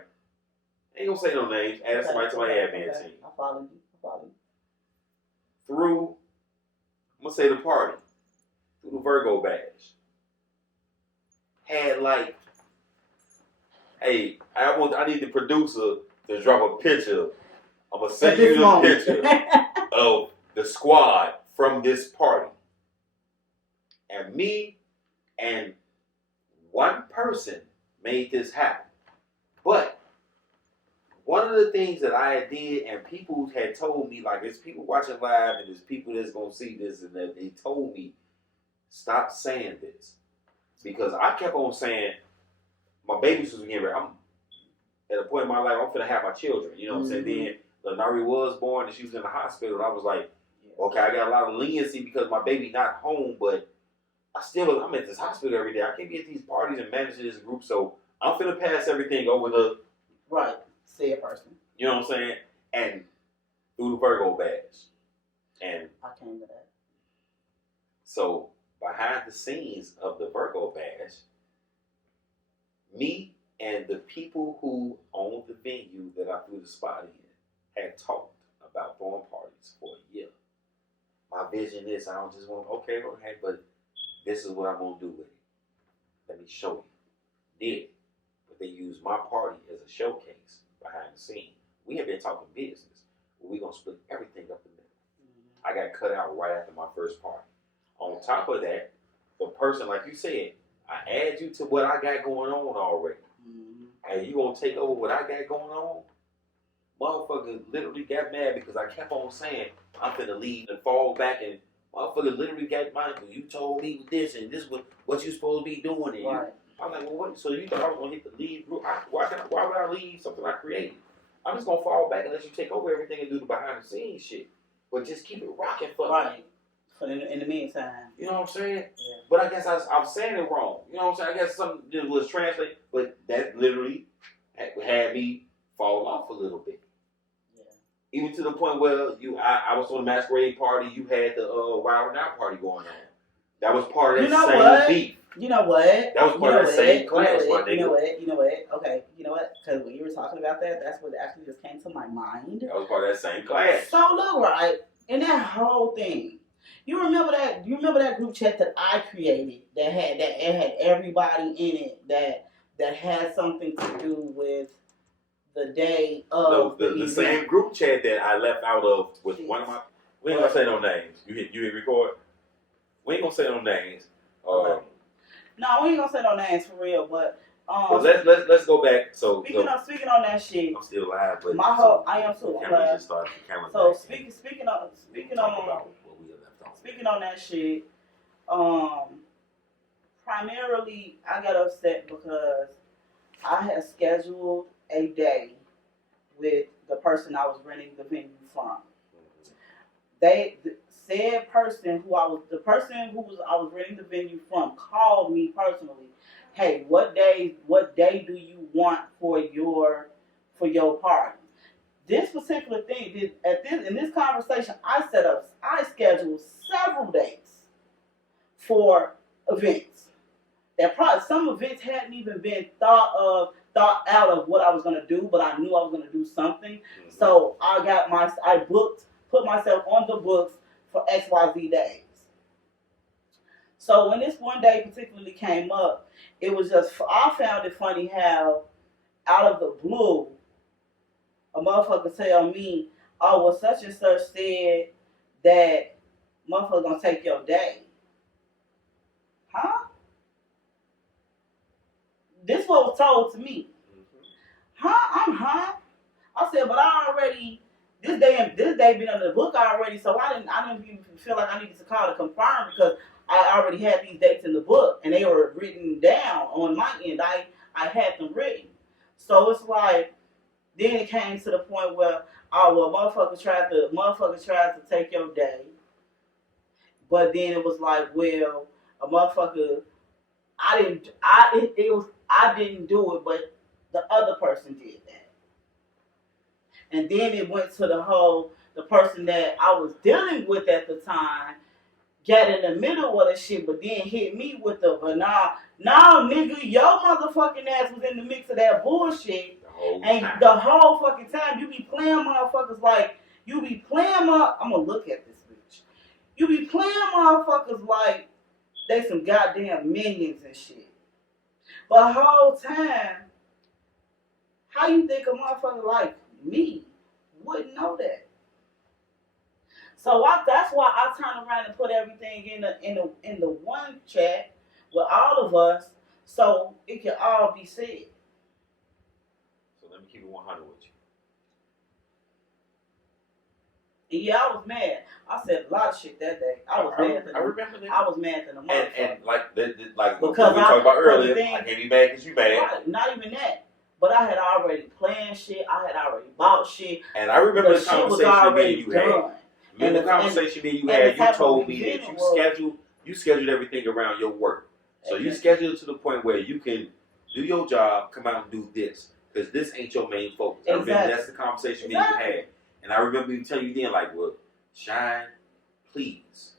Ain't gonna say no names. Added somebody to my admin team. I follow you. Through, I'm gonna say the party. Through the Virgo badge. Had like, hey, I need the producer to drop a picture. I'm gonna send you the picture of the squad from this party. And me and one person made this happen. But one of the things that I did, and people had told me, like, there's people watching live and there's people that's gonna see this, and that they told me, stop saying this. Because I kept on saying, my babies was getting ready. I'm at a point in my life, I'm finna have my children. You know what I'm saying? Then Lenari was born and she was in the hospital. And I was like, okay, I got a lot of leniency because my baby not home, but I'm at this hospital every day. I can't be at these parties and managing this group, so I'm finna pass everything over to say a person. You know what I'm saying? And through the Virgo badge. And I came to that. So behind the scenes of the Virgo badge, me and the people who owned the venue that I threw the spot in had talked about throwing parties for a year. My vision is I don't just want, okay, but this is what I'm going to do with it. Let me show you. Did. But they used my party as a showcase behind the scene. We have been talking business. We're going to split everything up the middle. I got cut out right after my first party. On top of that, the person, like you said, I add you to what I got going on already. And you going to take over what I got going on? Motherfucker literally got mad because I kept on saying, I'm finna leave and fall back, and motherfucker literally got mad because you told me this and this was what you supposed to be doing. And I'm like, well, what? So you thought I was going to hit the lead group? Why would I leave something I created? I'm just going to fall back and let you take over everything and do the behind the scenes shit. But just keep it rocking for me. But in the meantime. You know what I'm saying? Yeah. But I guess I'm saying it wrong. You know what I'm saying? I guess something just was translated, but that literally had me fall off a little bit. Yeah. Even to the point where I was on the masquerade party, you had the Wild Out party going on. That was part of that same beef. You know what? That was part of that same class, my nigga. You know what? Okay, you know what? Because when you were talking about that, that's what actually just came to my mind. That was part of that same class. So look, right, in that whole thing, you remember that group chat that I created that had everybody in it that had something to do with the day of the same group chat that I left out of with one of my. We ain't gonna say no names. You hit record. We ain't gonna say no names. No, we ain't gonna say no names for real, but let's go back. So speaking on that shit, I'm still live, but I am too. So speaking on that shit, Primarily, I got upset because I had scheduled a day with the person I was renting the venue from. Said person who I was renting the venue from called me personally. Hey, what day do you want for your party? This particular thing, in this conversation, I scheduled several days for events. That probably some events hadn't even been thought out of what I was gonna do, but I knew I was gonna do something. Mm-hmm. So I put myself on the books for XYZ days. So when this one day particularly came up, it was just, I found it funny how out of the blue, a motherfucker tell me, oh, well, such and such said that motherfucker gonna take your day. Huh? This what was told to me. Huh? I said, but I already, this day been under the book already, so I didn't even feel like I needed to call to confirm because I already had these dates in the book and they were written down on my end. I had them written. So it's like, then it came to the point where, oh, well, motherfucker tried to take your day. But then it was like, well, a motherfucker, I didn't do it, but the other person did that. And then it went to the person that I was dealing with at the time got in the middle of the shit, but then hit me with but nah, nigga, your motherfucking ass was in the mix of that bullshit. The whole fucking time you be playing motherfuckers like, I'm gonna look at this bitch. You be playing motherfuckers like they some goddamn minions and shit. But the whole time, how you think a motherfucker like me wouldn't know that? So that's why I turn around and put everything in the one chat with all of us, so it can all be said. So let me keep it 100 with you. And yeah, I was mad. I said a lot of shit that day. I was mad. I remember that. I was mad than a motherfucker. And like what we talked about earlier, I can't be mad because you mad. Right, not even that. But I had already planned shit. I had already bought shit. And I remember the conversation me and you had. Remember the conversation me and you had? You told me that you scheduled everything around your work. So you scheduled it to the point where you can do your job, come out and do this. Because this ain't your main focus. I remember that's the conversation me and you had. And I remember you telling you then, like, well, Shine, please.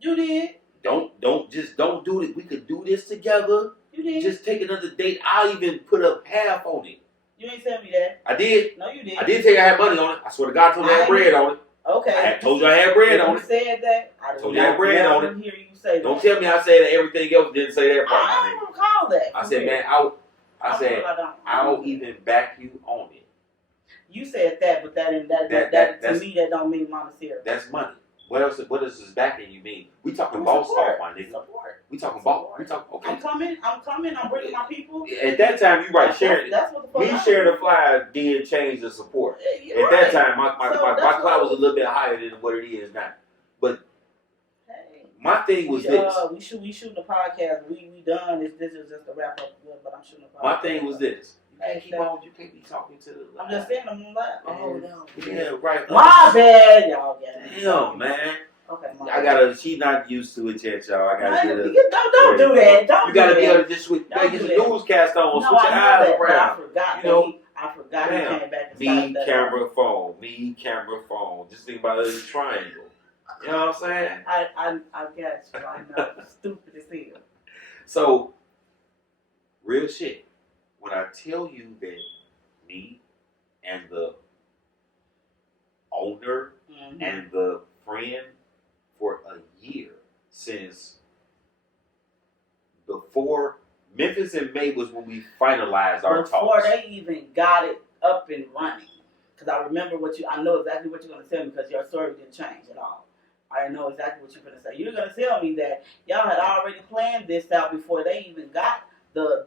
You did. Don't do it. We could do this together. You did. Just take another date. I'll even put up half on it. You ain't tell me that. I did. No, you did. I did tell you I had money on it. I swear to God, I told you I had bread on it. Okay. I told you I had bread on it. You said that. I told you I had bread on it. Hear you say that. Don't tell me I said that everything else didn't say that part. I don't recall that. I said, man, I'll even back you on it. You said that, but that to me that don't mean monetary. That's money. What does this backing you mean? We talking boss talk, my nigga. Support. We talking boss. We talking okay. I'm coming. I'm bringing my people. At that time, you right. That's what the fuck. Me sharing the flyer did change the support. At that time, my cloud was a little bit higher than what it is now. But my thing was this. We shooting the podcast. We done. This is just a wrap up. But I'm shooting the podcast. My thing was this. You can't be talking to the. I'm just saying, I'm live. Oh no. Yeah, right. My bad, y'all. Damn, man. Okay, She not used to it yet, y'all. I gotta get her. Don't do that. You gotta be able to just switch. Get the newscast on. Switch your eyes around. I forgot he came back and me, camera, phone. Just think about it as a triangle. You know what I'm saying? I got you. I know. Stupid as hell. So, real shit. When I tell you that me and the owner and the friend for a year since before Memphis in May was when we finalized our talks. Before they even got it up and running. Because I remember I know exactly what you're going to tell me because your story didn't change at all. I know exactly what you're going to say. You're going to tell me that y'all had already planned this out before they even got the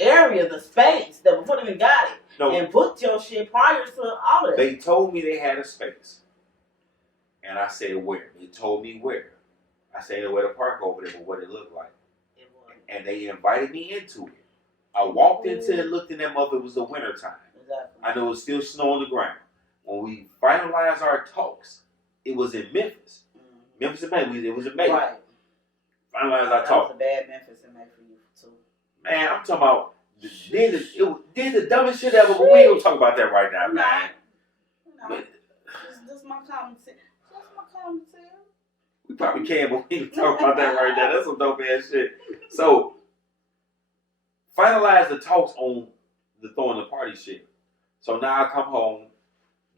area, the space, before they even got it, and booked your shit prior to all of that. They told me they had a space, and I said where. They told me where. I say there where the park over there, but what it looked like. It was. And they invited me into it. I walked into it, looked in that mother. It was the winter time. Exactly. I know it was still snow on the ground. When we finalized our talks, it was in Memphis. Memphis in May. It was in May. Right. Finalized our talks. That was a bad Memphis in May for you too. Man, I'm talking about did the dumbest shit ever, but we ain't gonna talk about that right now, man. No. This is my commentary. That's my commentary. We probably can, but we ain't talk about that right now. That's some dope ass shit. So, finalize the talks on the throwing the party shit. So now I come home,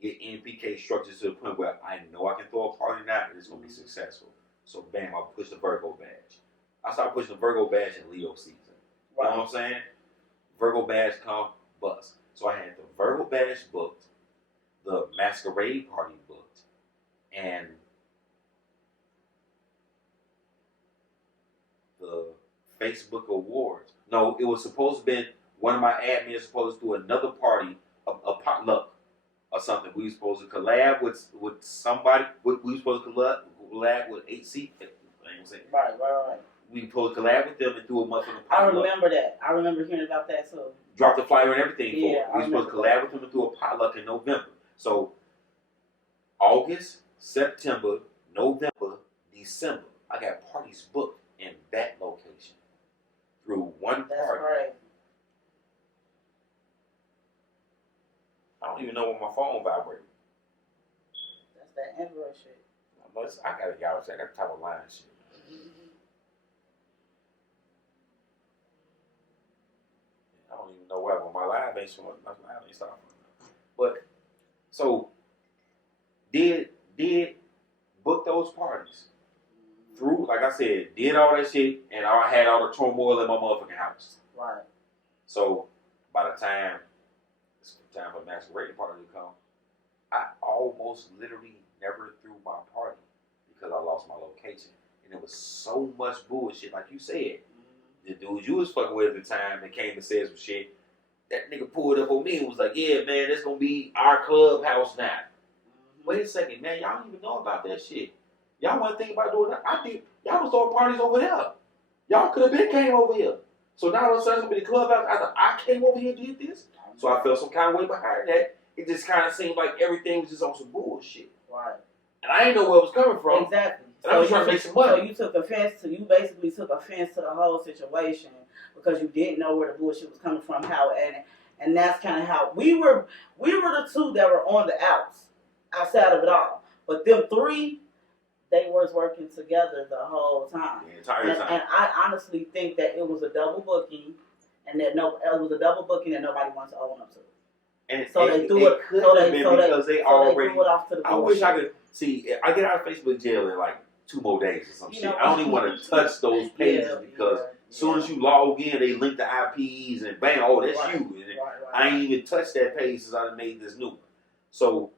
get NPK structures to the point where I know I can throw a party now and it's gonna be successful. So bam, I push the Virgo badge. I start pushing the Virgo badge in Leo season. You know what I'm saying? Virgo badge come, bust. So I had the Virgo badge booked, the masquerade party booked, and the Facebook awards. No, it was supposed to be one of my admins supposed to do another party, a potluck or something. We were supposed to collab with somebody. We were supposed to collab with 8C. Right. We were supposed to collab with them and do a motherfucking potluck. I remember that. I remember hearing about that too. Drop the flyer and everything for it. We were supposed to collab with them and do a potluck in November. So August, September, November, December, I got parties booked in that location through one party. That's right. I don't even know when my phone vibrated. That's that Android shit. I got y'all. I got top of line shit. I don't even know where, but my live ain't showing. My live ain't stopping. But so did book those parties through, like I said, did all that shit, and I had all the turmoil in my motherfucking house. Right. So by the time it's time for the masquerade party to come, I almost literally never threw my party because I lost my location. And it was so much bullshit, like you said. The dude you was fucking with at the time that came and said some shit, that nigga pulled up on me and was like, yeah, man, that's gonna be our clubhouse now. Wait a second, man, y'all don't even know about that shit. Y'all want to think about doing that? I think y'all was throwing parties over there. Y'all could have been came over here. So now all of a sudden, the clubhouse, I came over here and did this. So I felt some kind of way behind that. It just kind of seemed like everything was just on some bullshit. Right. And I didn't know where it was coming from. Exactly. And I was trying to make some money. So you basically took offense to the whole situation because you didn't know where the bullshit was coming from, and that's kind of how we were the two that were on the outside of it all. But them three, they was working together the whole time. The entire time. And I honestly think that it was a double booking, and that nobody wanted to own up to. And so they threw it. Because they already threw it off to the bullshit. I wish I could see. I get out of Facebook jail in like 2 more days or some shit. I don't even want to touch those pages because as soon as you log in, they link the IPs and bang, oh, that's you. And I ain't even touched that page since I made this new one. So,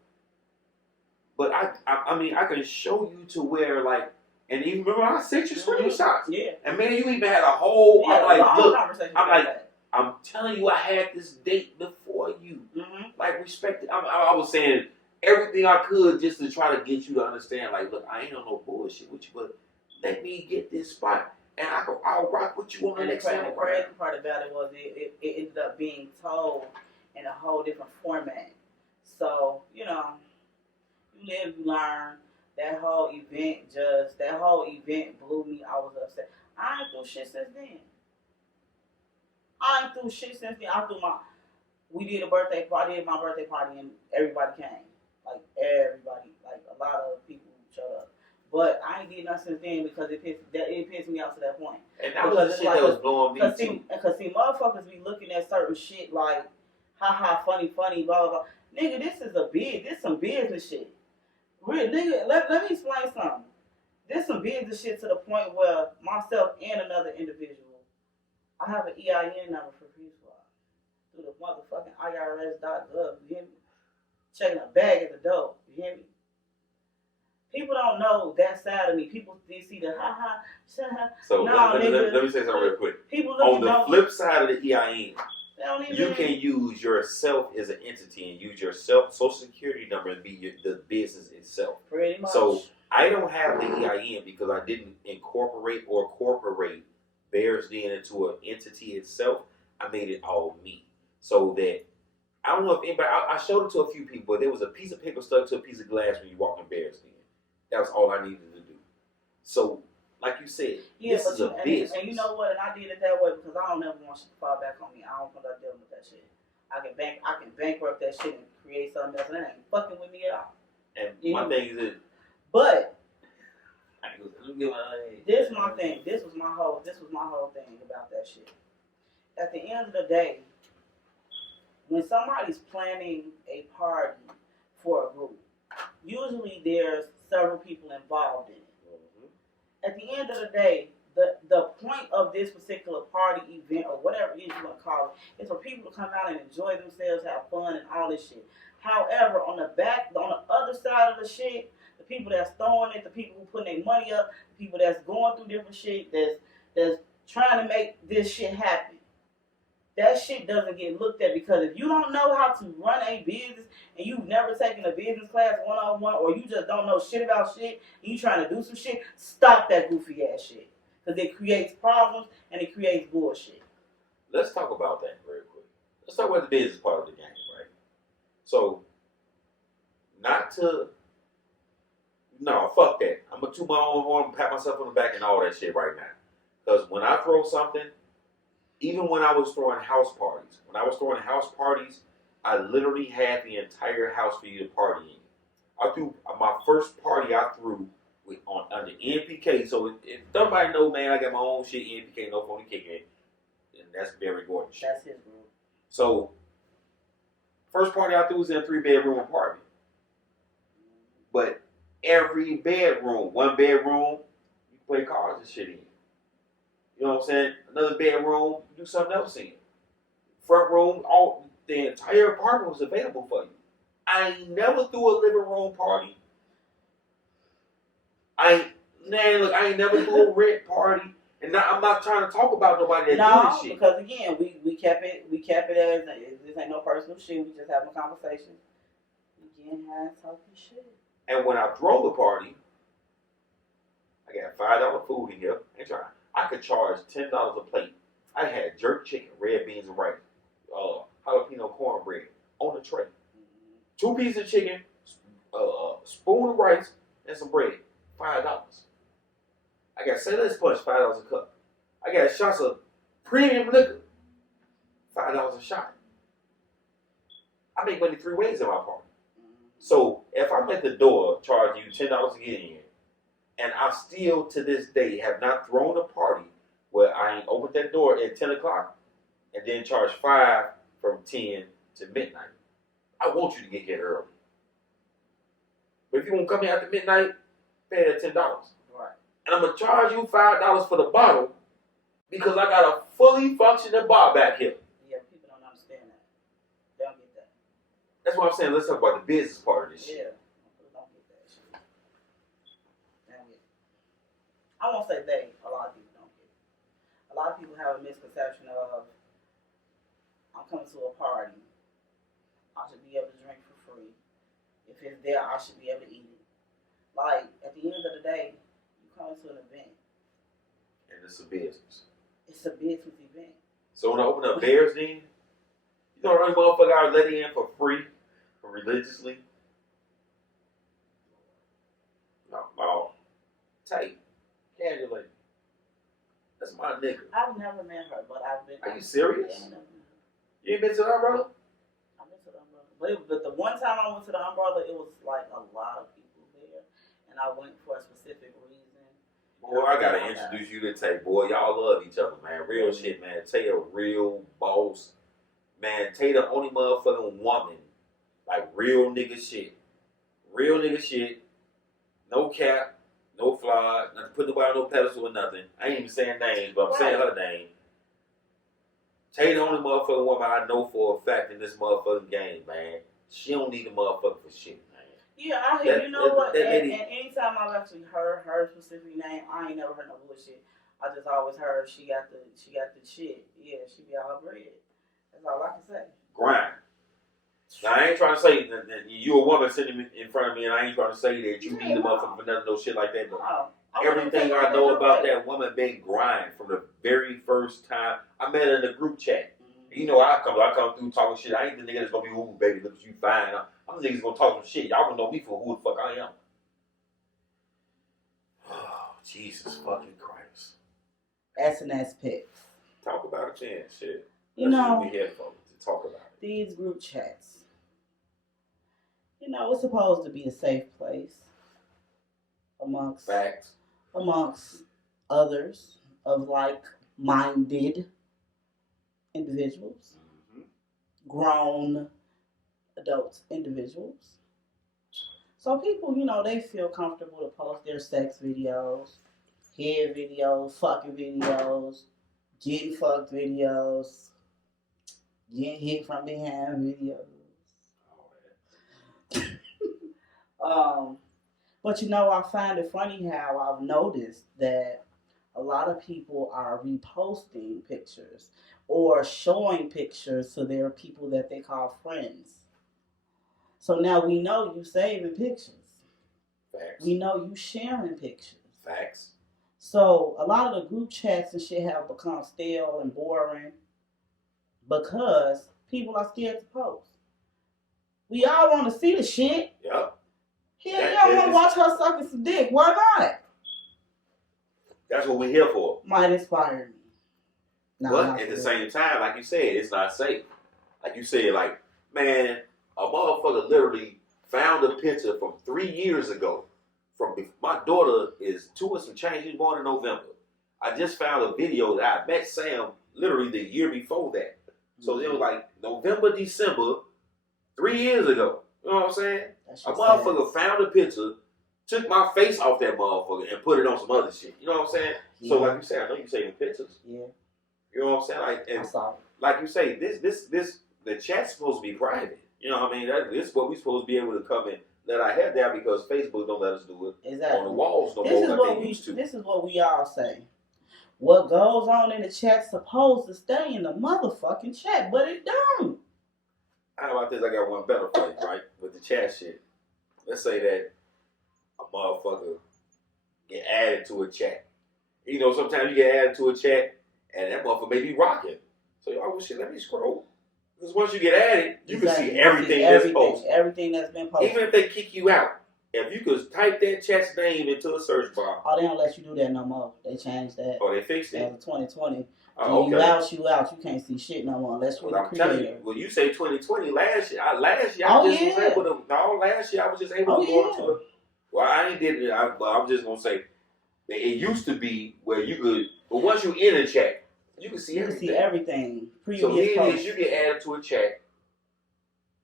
but I mean, I can show you to where like, and even remember I sent you screenshots. Yeah. And man, you even had a whole. I'm like, look, I'm telling you, I had this date before you. Mm-hmm. Like, respect it. I was saying everything I could just to try to get you to understand, like, look, I ain't on no bullshit with you, but let me get this spot, and I'll rock with you on the next time. The crazy part about it was it ended up being told in a whole different format. So, you live, you learn. That whole event blew me. I was upset. I ain't through shit since then. We did my birthday party, and everybody came. Like, everybody. Like, a lot of people showed up. But I ain't did nothing since then because it pissed me off to that point. And that was the shit that was blowing me too. Because motherfuckers be looking at certain shit like, haha, funny, blah, blah, blah. Nigga, this some business shit. Real, nigga, let me explain something. This some business shit to the point where myself and another individual, I have an EIN number for Free Squad through the motherfucking IRS.gov, you hear me? Checking a bag at the door, you hear me? People don't know that side of me. People see the So let me say something real quick. On the flip side of the EIN, You can use yourself as an entity and use your social security number and be the business itself. Pretty much. So I don't have the EIN because I didn't incorporate or corporate Bears Den into an entity itself. I made it all me. So that, I don't know if anybody, I showed it to a few people, but there was a piece of paper stuck to a piece of glass when you walk in Bears Den. That was all I needed to do. So, like you said, this is a business. And you know what? And I did it that way because I don't ever want shit to fall back on me. I don't want to deal with that shit. I can bankrupt that shit and create something else, and that ain't fucking with me at all. And my thing is, but this my thing. This was my whole thing about that shit. At the end of the day, when somebody's planning a party for a group, usually there's several people involved in it. At the end of the day, the point of this particular party, event, or whatever it is you want to call it, is for people to come out and enjoy themselves, have fun, and all this shit. However, on the other side of the shit, the people that's throwing it, the people who putting their money up, the people that's going through different shit, that's trying to make this shit happen, that shit doesn't get looked at, because if you don't know how to run a business and you've never taken a business class 101, or you just don't know shit about shit and you trying to do some shit, stop that goofy ass shit, because it creates problems and it creates bullshit. Let's talk about that very quick. Let's talk about the business part of the game, right? So, fuck that. I'm gonna toot my own horn and pat myself on the back and all that shit right now. Because when I throw something, even when I was throwing house parties, I literally had the entire house for you to party in. I threw my first party on the NPK. So if nobody know, man, I got my own shit, NPK, no phony kicking, and that's Barry Gordon shit. That's his group. So first party I threw was in a 3-bedroom apartment. But every bedroom, one bedroom, you play cards and shit in. You know what I'm saying? Another bedroom, do something else in. Front room, the entire apartment was available for you. I ain't never threw a living room party. I ain't never threw a red party. And I'm not trying to talk about nobody that do this shit. Because again, we kept it as this ain't no personal shit. We just having a conversation. Again, how talking shit. And when I throw the party, I got $5 food in here. Ain't trying. I could charge $10 a plate. I had jerk chicken, red beans and rice, jalapeno cornbread on the tray. 2 pieces of chicken, spoon of rice, and some bread. $5. I got Sailor's Punch, $5 a cup. I got shots of premium liquor, $5 a shot. I make money 3 ways in my party. So if I'm at the door charging you $10 to get in, and I still to this day have not thrown a party where I ain't opened that door at 10 o'clock and then charge $5 from 10 to midnight, I want you to get here early. But if you want to come here after midnight, pay that $10. Right. And I'm going to charge you $5 for the bottle because I got a fully functioning bar back here. Yeah, people don't understand that. They don't get that. That's what I'm saying. Let's talk about the business part of this shit. Yeah. Don't get that shit. They don't get it. I won't say they. A lot of people don't get it. A lot of people have a misconception of, I'm coming to a party, I should be able to drink for free. If it's there, I should be able to eat it. Like, at the end of the day, you come to an event. And it's a business. It's a business event. So when I open up Bears Den, you know what motherfucker I let in for free, or religiously? No. Tight. Casually. That's my nigga. I've never met her, but I've been. Are you serious? Yeah, You ain't been to that, brother? I've been to the Umbrella. But the one time I went to the Umbrella, it was like a lot of people there. And I went for a specific reason. Boy, I gotta introduce you to Tay. Boy, y'all love each other, man. Real shit, man. Tay a real boss. Man, Tay the only motherfucking woman. Like real nigga shit. Real nigga shit. No cap. No fly. Not to put nobody on no pedestal or nothing. I ain't even saying names, but I'm saying her name. Tay the only motherfucking woman I know for a fact in this motherfucking game, man. She don't need a motherfucker for shit, man. Yeah, I hear. You know what? And anytime I've actually heard her specific name, I ain't never heard no bullshit. I just always heard she got the shit. Yeah, she be all bread. That's all I can say. Grind. Now, I ain't trying to say that you a woman sitting in front of me, and I ain't trying to say that you need a motherfucker for nothing, no shit like that. But everything I know about that woman been grind from the very first time I met her in the group chat. You know, I come through talking shit. I ain't the nigga that's gonna be, ooh, baby, look, you fine. I'm the niggas gonna talk some shit. Y'all gonna know me for who the fuck I am. Oh, Jesus fucking Christ. S&S picks. Talk about it, man. Shit. You know, what we here for, to talk about it. These group chats. You know, it's supposed to be a safe place amongst facts, amongst others of like-minded individuals, grown adult individuals. So people, you know, they feel comfortable to post their sex videos, head videos, fucking videos, getting fucked videos, getting hit from behind videos. But you know, I find it funny how I've noticed that a lot of people are reposting pictures or showing pictures to their people that they call friends. So now we know you saving pictures. Facts. We know you sharing pictures. Facts. So a lot of the group chats and shit have become stale and boring because people are scared to post. We all want to see the shit. Yep. Hell, y'all want to watch her sucking some dick. Why not? That's what we're here for. Might inspire me. No, but at the same time, like you said, it's not safe. Like you said, like, man, a motherfucker literally found a picture from 3 years ago. My daughter is 2 and some change. She was born in November. I just found a video that I met Sam literally the year before that. So it was like November, December, 3 years ago. You know what I'm saying? A motherfucker found a picture, took my face off that motherfucker, and put it on some other shit. You know what I'm saying? Yeah. So like you said, I know you saving pictures. Yeah. You know what I'm saying? Like, and like you say, the chat's supposed to be private. You know what I mean? This is what we supposed to be able to come and let our head down because Facebook don't let us do it on the walls no more like they used to. This is what we all say. What goes on in the chat's supposed to stay in the motherfucking chat, but it don't. How about this? I got one better for you, right? With the chat shit. Let's say that a motherfucker get added to a chat. You know, sometimes you get added to a chat and that motherfucker may be rocking. So, oh shit, let me scroll. Because once you get added, you can see everything that's posted. Everything that's been posted. Even if they kick you out, if you could type that chat's name into a search bar. Oh, they don't let you do that no more. They changed that. Oh, they fixed it? As of 2020. Oh, okay. You out. You can't see shit no more unless you're the creator. You, well, you say 2020. Last year I was able to. No, last year I was just able to go into it. Well, I ain't did it. I'm just gonna say it used to be where you could, but once you in a chat, you can see everything. You can see everything. So here it is. You get added to a chat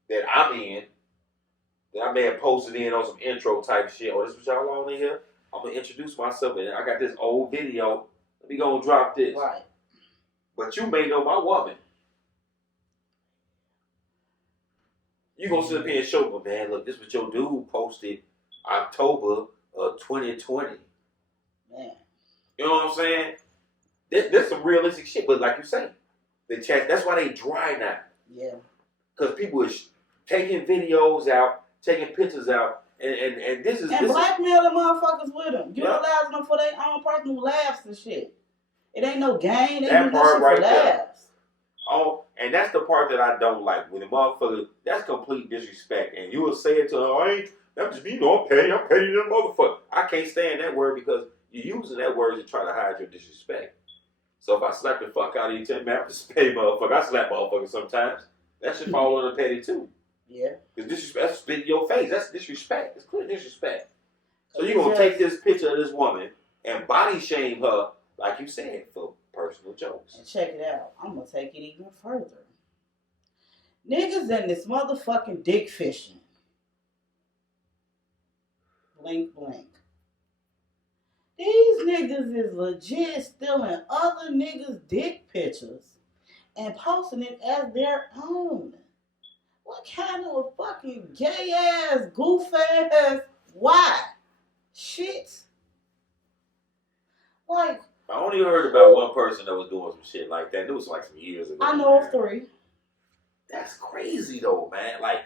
that I'm in. That I may have posted in on some intro type shit. Oh, this was y'all on in here. I'm gonna introduce myself, and I got this old video. Let me go and drop this. Right. But you may know my woman. You gonna sit up here and show me, man, look, this was your dude posted October of 2020. Man. You know what I'm saying? This some realistic shit, but like you say, the chat, that's why they dry now. Yeah. Because people is taking videos out, taking pictures out, and this is... And blackmailing motherfuckers with them. Utilizing them for their own personal laughs and shit. It ain't no game. They that do part this right for there. laughs. Oh, and that's the part that I don't like. When the motherfucker, that's complete disrespect. And you will say it to her, I'm just, I'm petty than motherfucker. I can't stand that word because you're using that word to try to hide your disrespect. So if I slap the fuck out of you, tell me I'm just petty motherfucker. I slap motherfuckers sometimes. That should fall under petty too. Yeah. Because disrespect, that's spit in your face. That's disrespect. It's clear disrespect. So you're going to take this picture of this woman and body shame her, like you said, for personal jokes. And check it out. I'm going to take it even further. Niggas in this motherfucking dick fishing. Blink, blink. These niggas is legit stealing other niggas' dick pictures and posting it as their own. What kind of fucking gay ass, goof ass, why? Shit. Like, I only heard about one person that was doing some shit like that. It was like some years ago. I know of 3. That's crazy though, man. Like,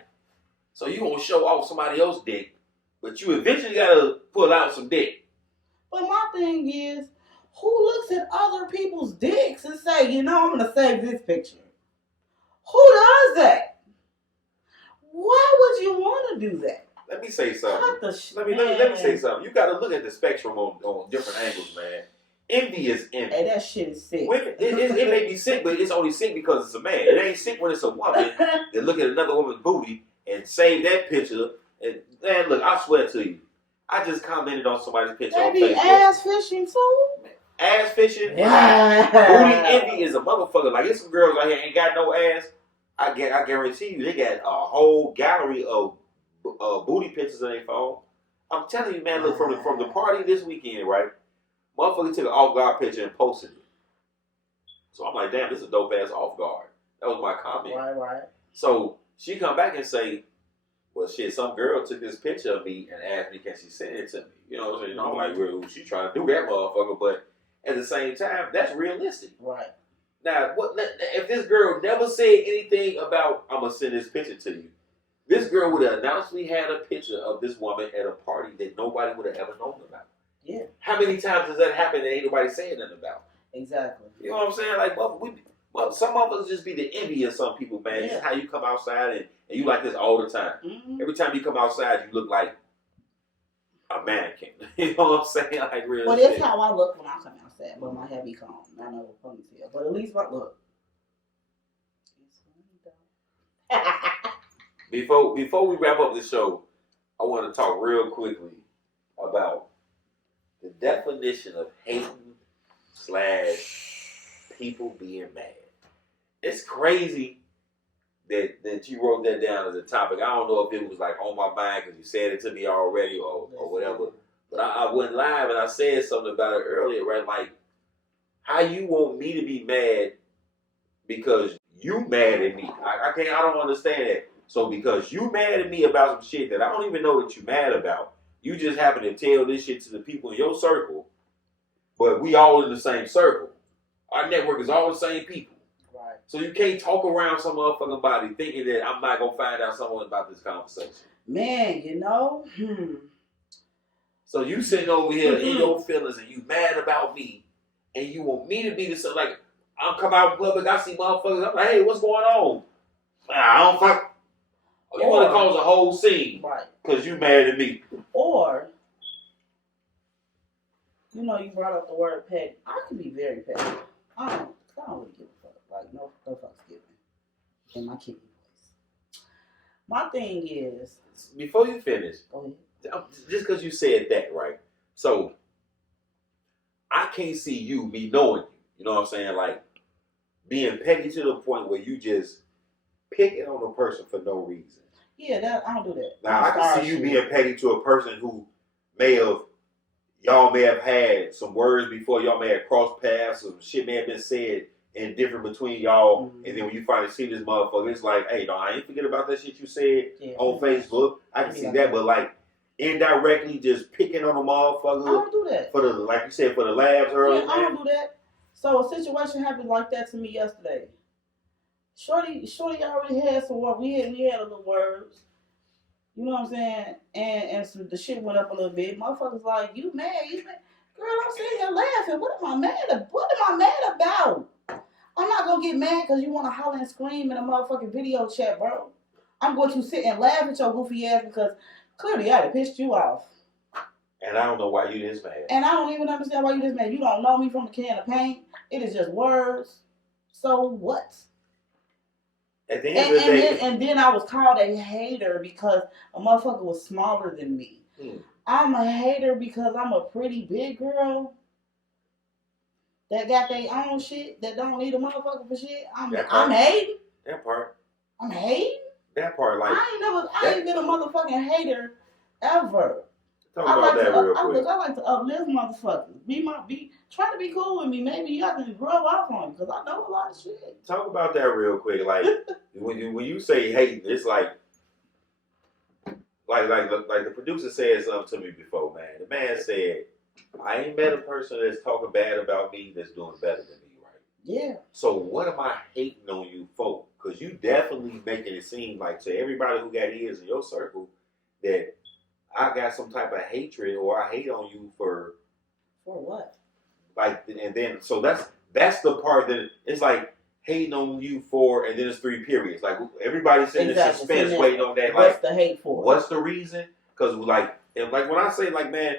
so you gonna show off somebody else's dick, but you eventually gotta pull out some dick. But my thing is, who looks at other people's dicks and say, you know, I'm gonna save this picture? Who does that? Why would you want to do that? Let me say something. Let me say something. You gotta look at the spectrum on different angles, man. Envy is envy. Hey, that shit is sick. Women, it may be sick, but it's only sick because it's a man. It ain't sick when it's a woman that look at another woman's booty and save that picture. And man, look, I swear to you, I just commented on somebody's picture on They be Facebook. ass fishing too. Ass fishing. Yeah. Booty envy is a motherfucker. Like, there's some girls out here ain't got no ass. I guarantee you, they got a whole gallery of booty pictures on their phone. I'm telling you, man. Look, from the party this weekend, right? Motherfucker took an off guard picture and posted it. So I'm like, damn, this is a dope ass off guard. That was my comment. Right. So she come back and say, well, shit, some girl took this picture of me and asked me, can she send it to me? You know what I'm saying? I'm like, well, she trying to do that, motherfucker. But at the same time, that's realistic. Right. Now, if this girl never said anything about, I'm going to send this picture to you, this girl would have announced we had a picture of this woman at a party that nobody would have ever known about. Yeah. How many times does that happen that ain't nobody saying nothing about? Exactly. You know what I'm saying? Like, some of us just be the envy of some people, man. Yeah. Just how you come outside and you like this all the time. Mm-hmm. Every time you come outside, you look like a mannequin. You know what I'm saying? Like, real Well, shit. that's how I look when I come outside, with my heavy comb. I know a ponytail, but at least my look. Before we wrap up the show, I want to talk real quickly about the definition of hating / people being mad. It's crazy that you wrote that down as a topic. I don't know if it was like on my mind because you said it to me already or whatever. But I went live and I said something about it earlier, right? Like, how you want me to be mad because you mad at me? I don't understand that. So because you mad at me about some shit that I don't even know that you mad about, you just happen to tell this shit to the people in your circle, but we all in the same circle. Our network is all the same people. Right. So you can't talk around some motherfucking body thinking that I'm not going to find out something about this conversation. Man, you know. So you sitting over here in your feelings and you mad about me and you want me to be the same. Like, I'm come out in public, I see motherfuckers, I'm like, hey, what's going on? I don't fuck. Oh, you want to cause a whole scene. Right. Because you mad at me. Or, you know, you brought up the word petty. I can be very petty. I don't really give a fuck. Like, no fucks given. In my kidney voice. My thing is... Before you finish, go ahead. Just because you said that, right? So, I can't see you me knowing you. You know what I'm saying? Like, being petty to the point where you just picking on a person for no reason. Yeah, I don't do that. Now, I can see you being petty to a person who y'all may have had some words before, y'all may have crossed paths, some shit may have been said and different between y'all, and then when you finally see this motherfucker, it's like, hey, no, I ain't forget about that shit you said on Facebook. I can see that, but like, indirectly just picking on a motherfucker. I don't do that. For the, like you said, for the laughs earlier. Yeah, I don't do that. So a situation happened like that to me yesterday. Shorty already had some words. We had a little words. You know what I'm saying? And the shit went up a little bit. Motherfuckers like, you mad? Girl, I'm sitting here laughing. What am I mad about? I'm not gonna get mad because you want to holler and scream in a motherfucking video chat, bro. I'm going to sit and laugh at your goofy ass because clearly I done pissed you off. And I don't know why you this mad. And I don't even understand why you this mad. You don't know me from a can of paint. It is just words. So what? At the end of the day, and then I was called a hater because a motherfucker was smaller than me. I'm a hater because I'm a pretty big girl that got their own shit that don't need a motherfucker for shit. I'm hating. That part. I'm hating. That part, like I ain't been a motherfucking hater ever. Talk about that real quick. I like to uplift motherfuckers. Try to be cool with me. Maybe y'all can rub off on me because I know a lot of shit. Talk about that real quick. Like when you say hating, it's like the producer said something to me before, man. The man said, I ain't met a person that's talking bad about me that's doing better than me, right? Yeah. So what am I hating on you for? because you definitely making it seem like to everybody who got ears in your circle that I got some type of hatred or I hate on you for what? Like, and then so that's the part that it's like hating on you for, and then it's 3 periods. Like everybody's sitting in suspense waiting on that. What's like, the hate for? What's the reason? Because like when I say like, man,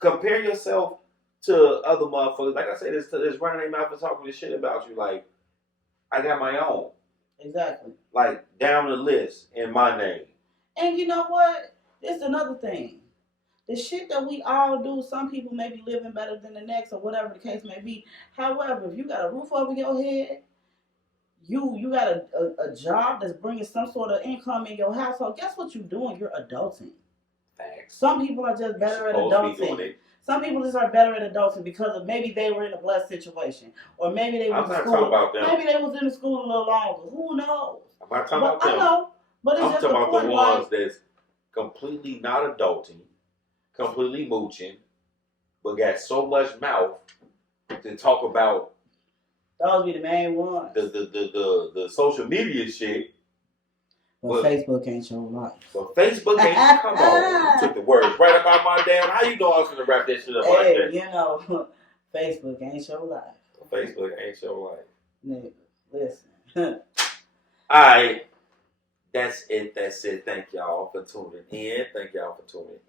compare yourself to other motherfuckers. Like I said, it's running their mouth and talking this shit about you. Like I got my own. Exactly. Like down the list in my name. And you know what? It's another thing. The shit that we all do, some people may be living better than the next or whatever the case may be. However, if you got a roof over your head, you got a job that's bringing some sort of income in your household, guess what you're doing? You're adulting. Thanks. Some people are just better at adulting. Some people just are better at adulting because of maybe they were in a blessed situation. Or maybe they went to school. I'm not talking about them. Maybe they was in the school a little longer. Who knows? I'm not talking about them. I know. But it's I'm just talking about the ones like, that's completely not adulting, completely mooching, but got so much mouth to talk about. Those be the main ones. The social media shit. But Facebook ain't your life. But Facebook ain't. Come on, you took the words right up out my damn. How you know I was gonna wrap that shit up like that? You know, Facebook ain't your life. Facebook ain't your life. Nigga, listen. All right. That's it. Thank y'all for tuning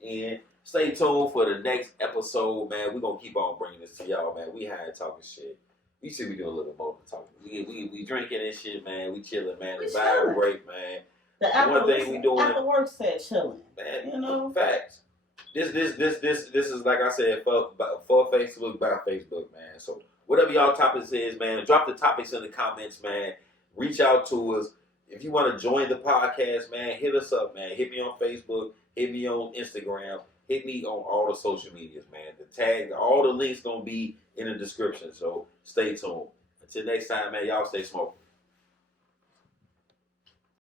in. Stay tuned for the next episode, man. We're going to keep on bringing this to y'all, man. We high talking shit. We see we do a little bit more than talking. We drinking and shit, man. We chilling, man. The vibe great, man. One thing we doing. After work set chilling. Man, you know? Facts. This is like I said, for Facebook, by Facebook, man. So whatever y'all topics is, man, drop the topics in the comments, man. Reach out to us. If you want to join the podcast, man, hit us up, man. Hit me on Facebook. Hit me on Instagram. Hit me on all the social medias, man. The tag, all the links going to be in the description. So stay tuned. Until next time, man, y'all stay smoking.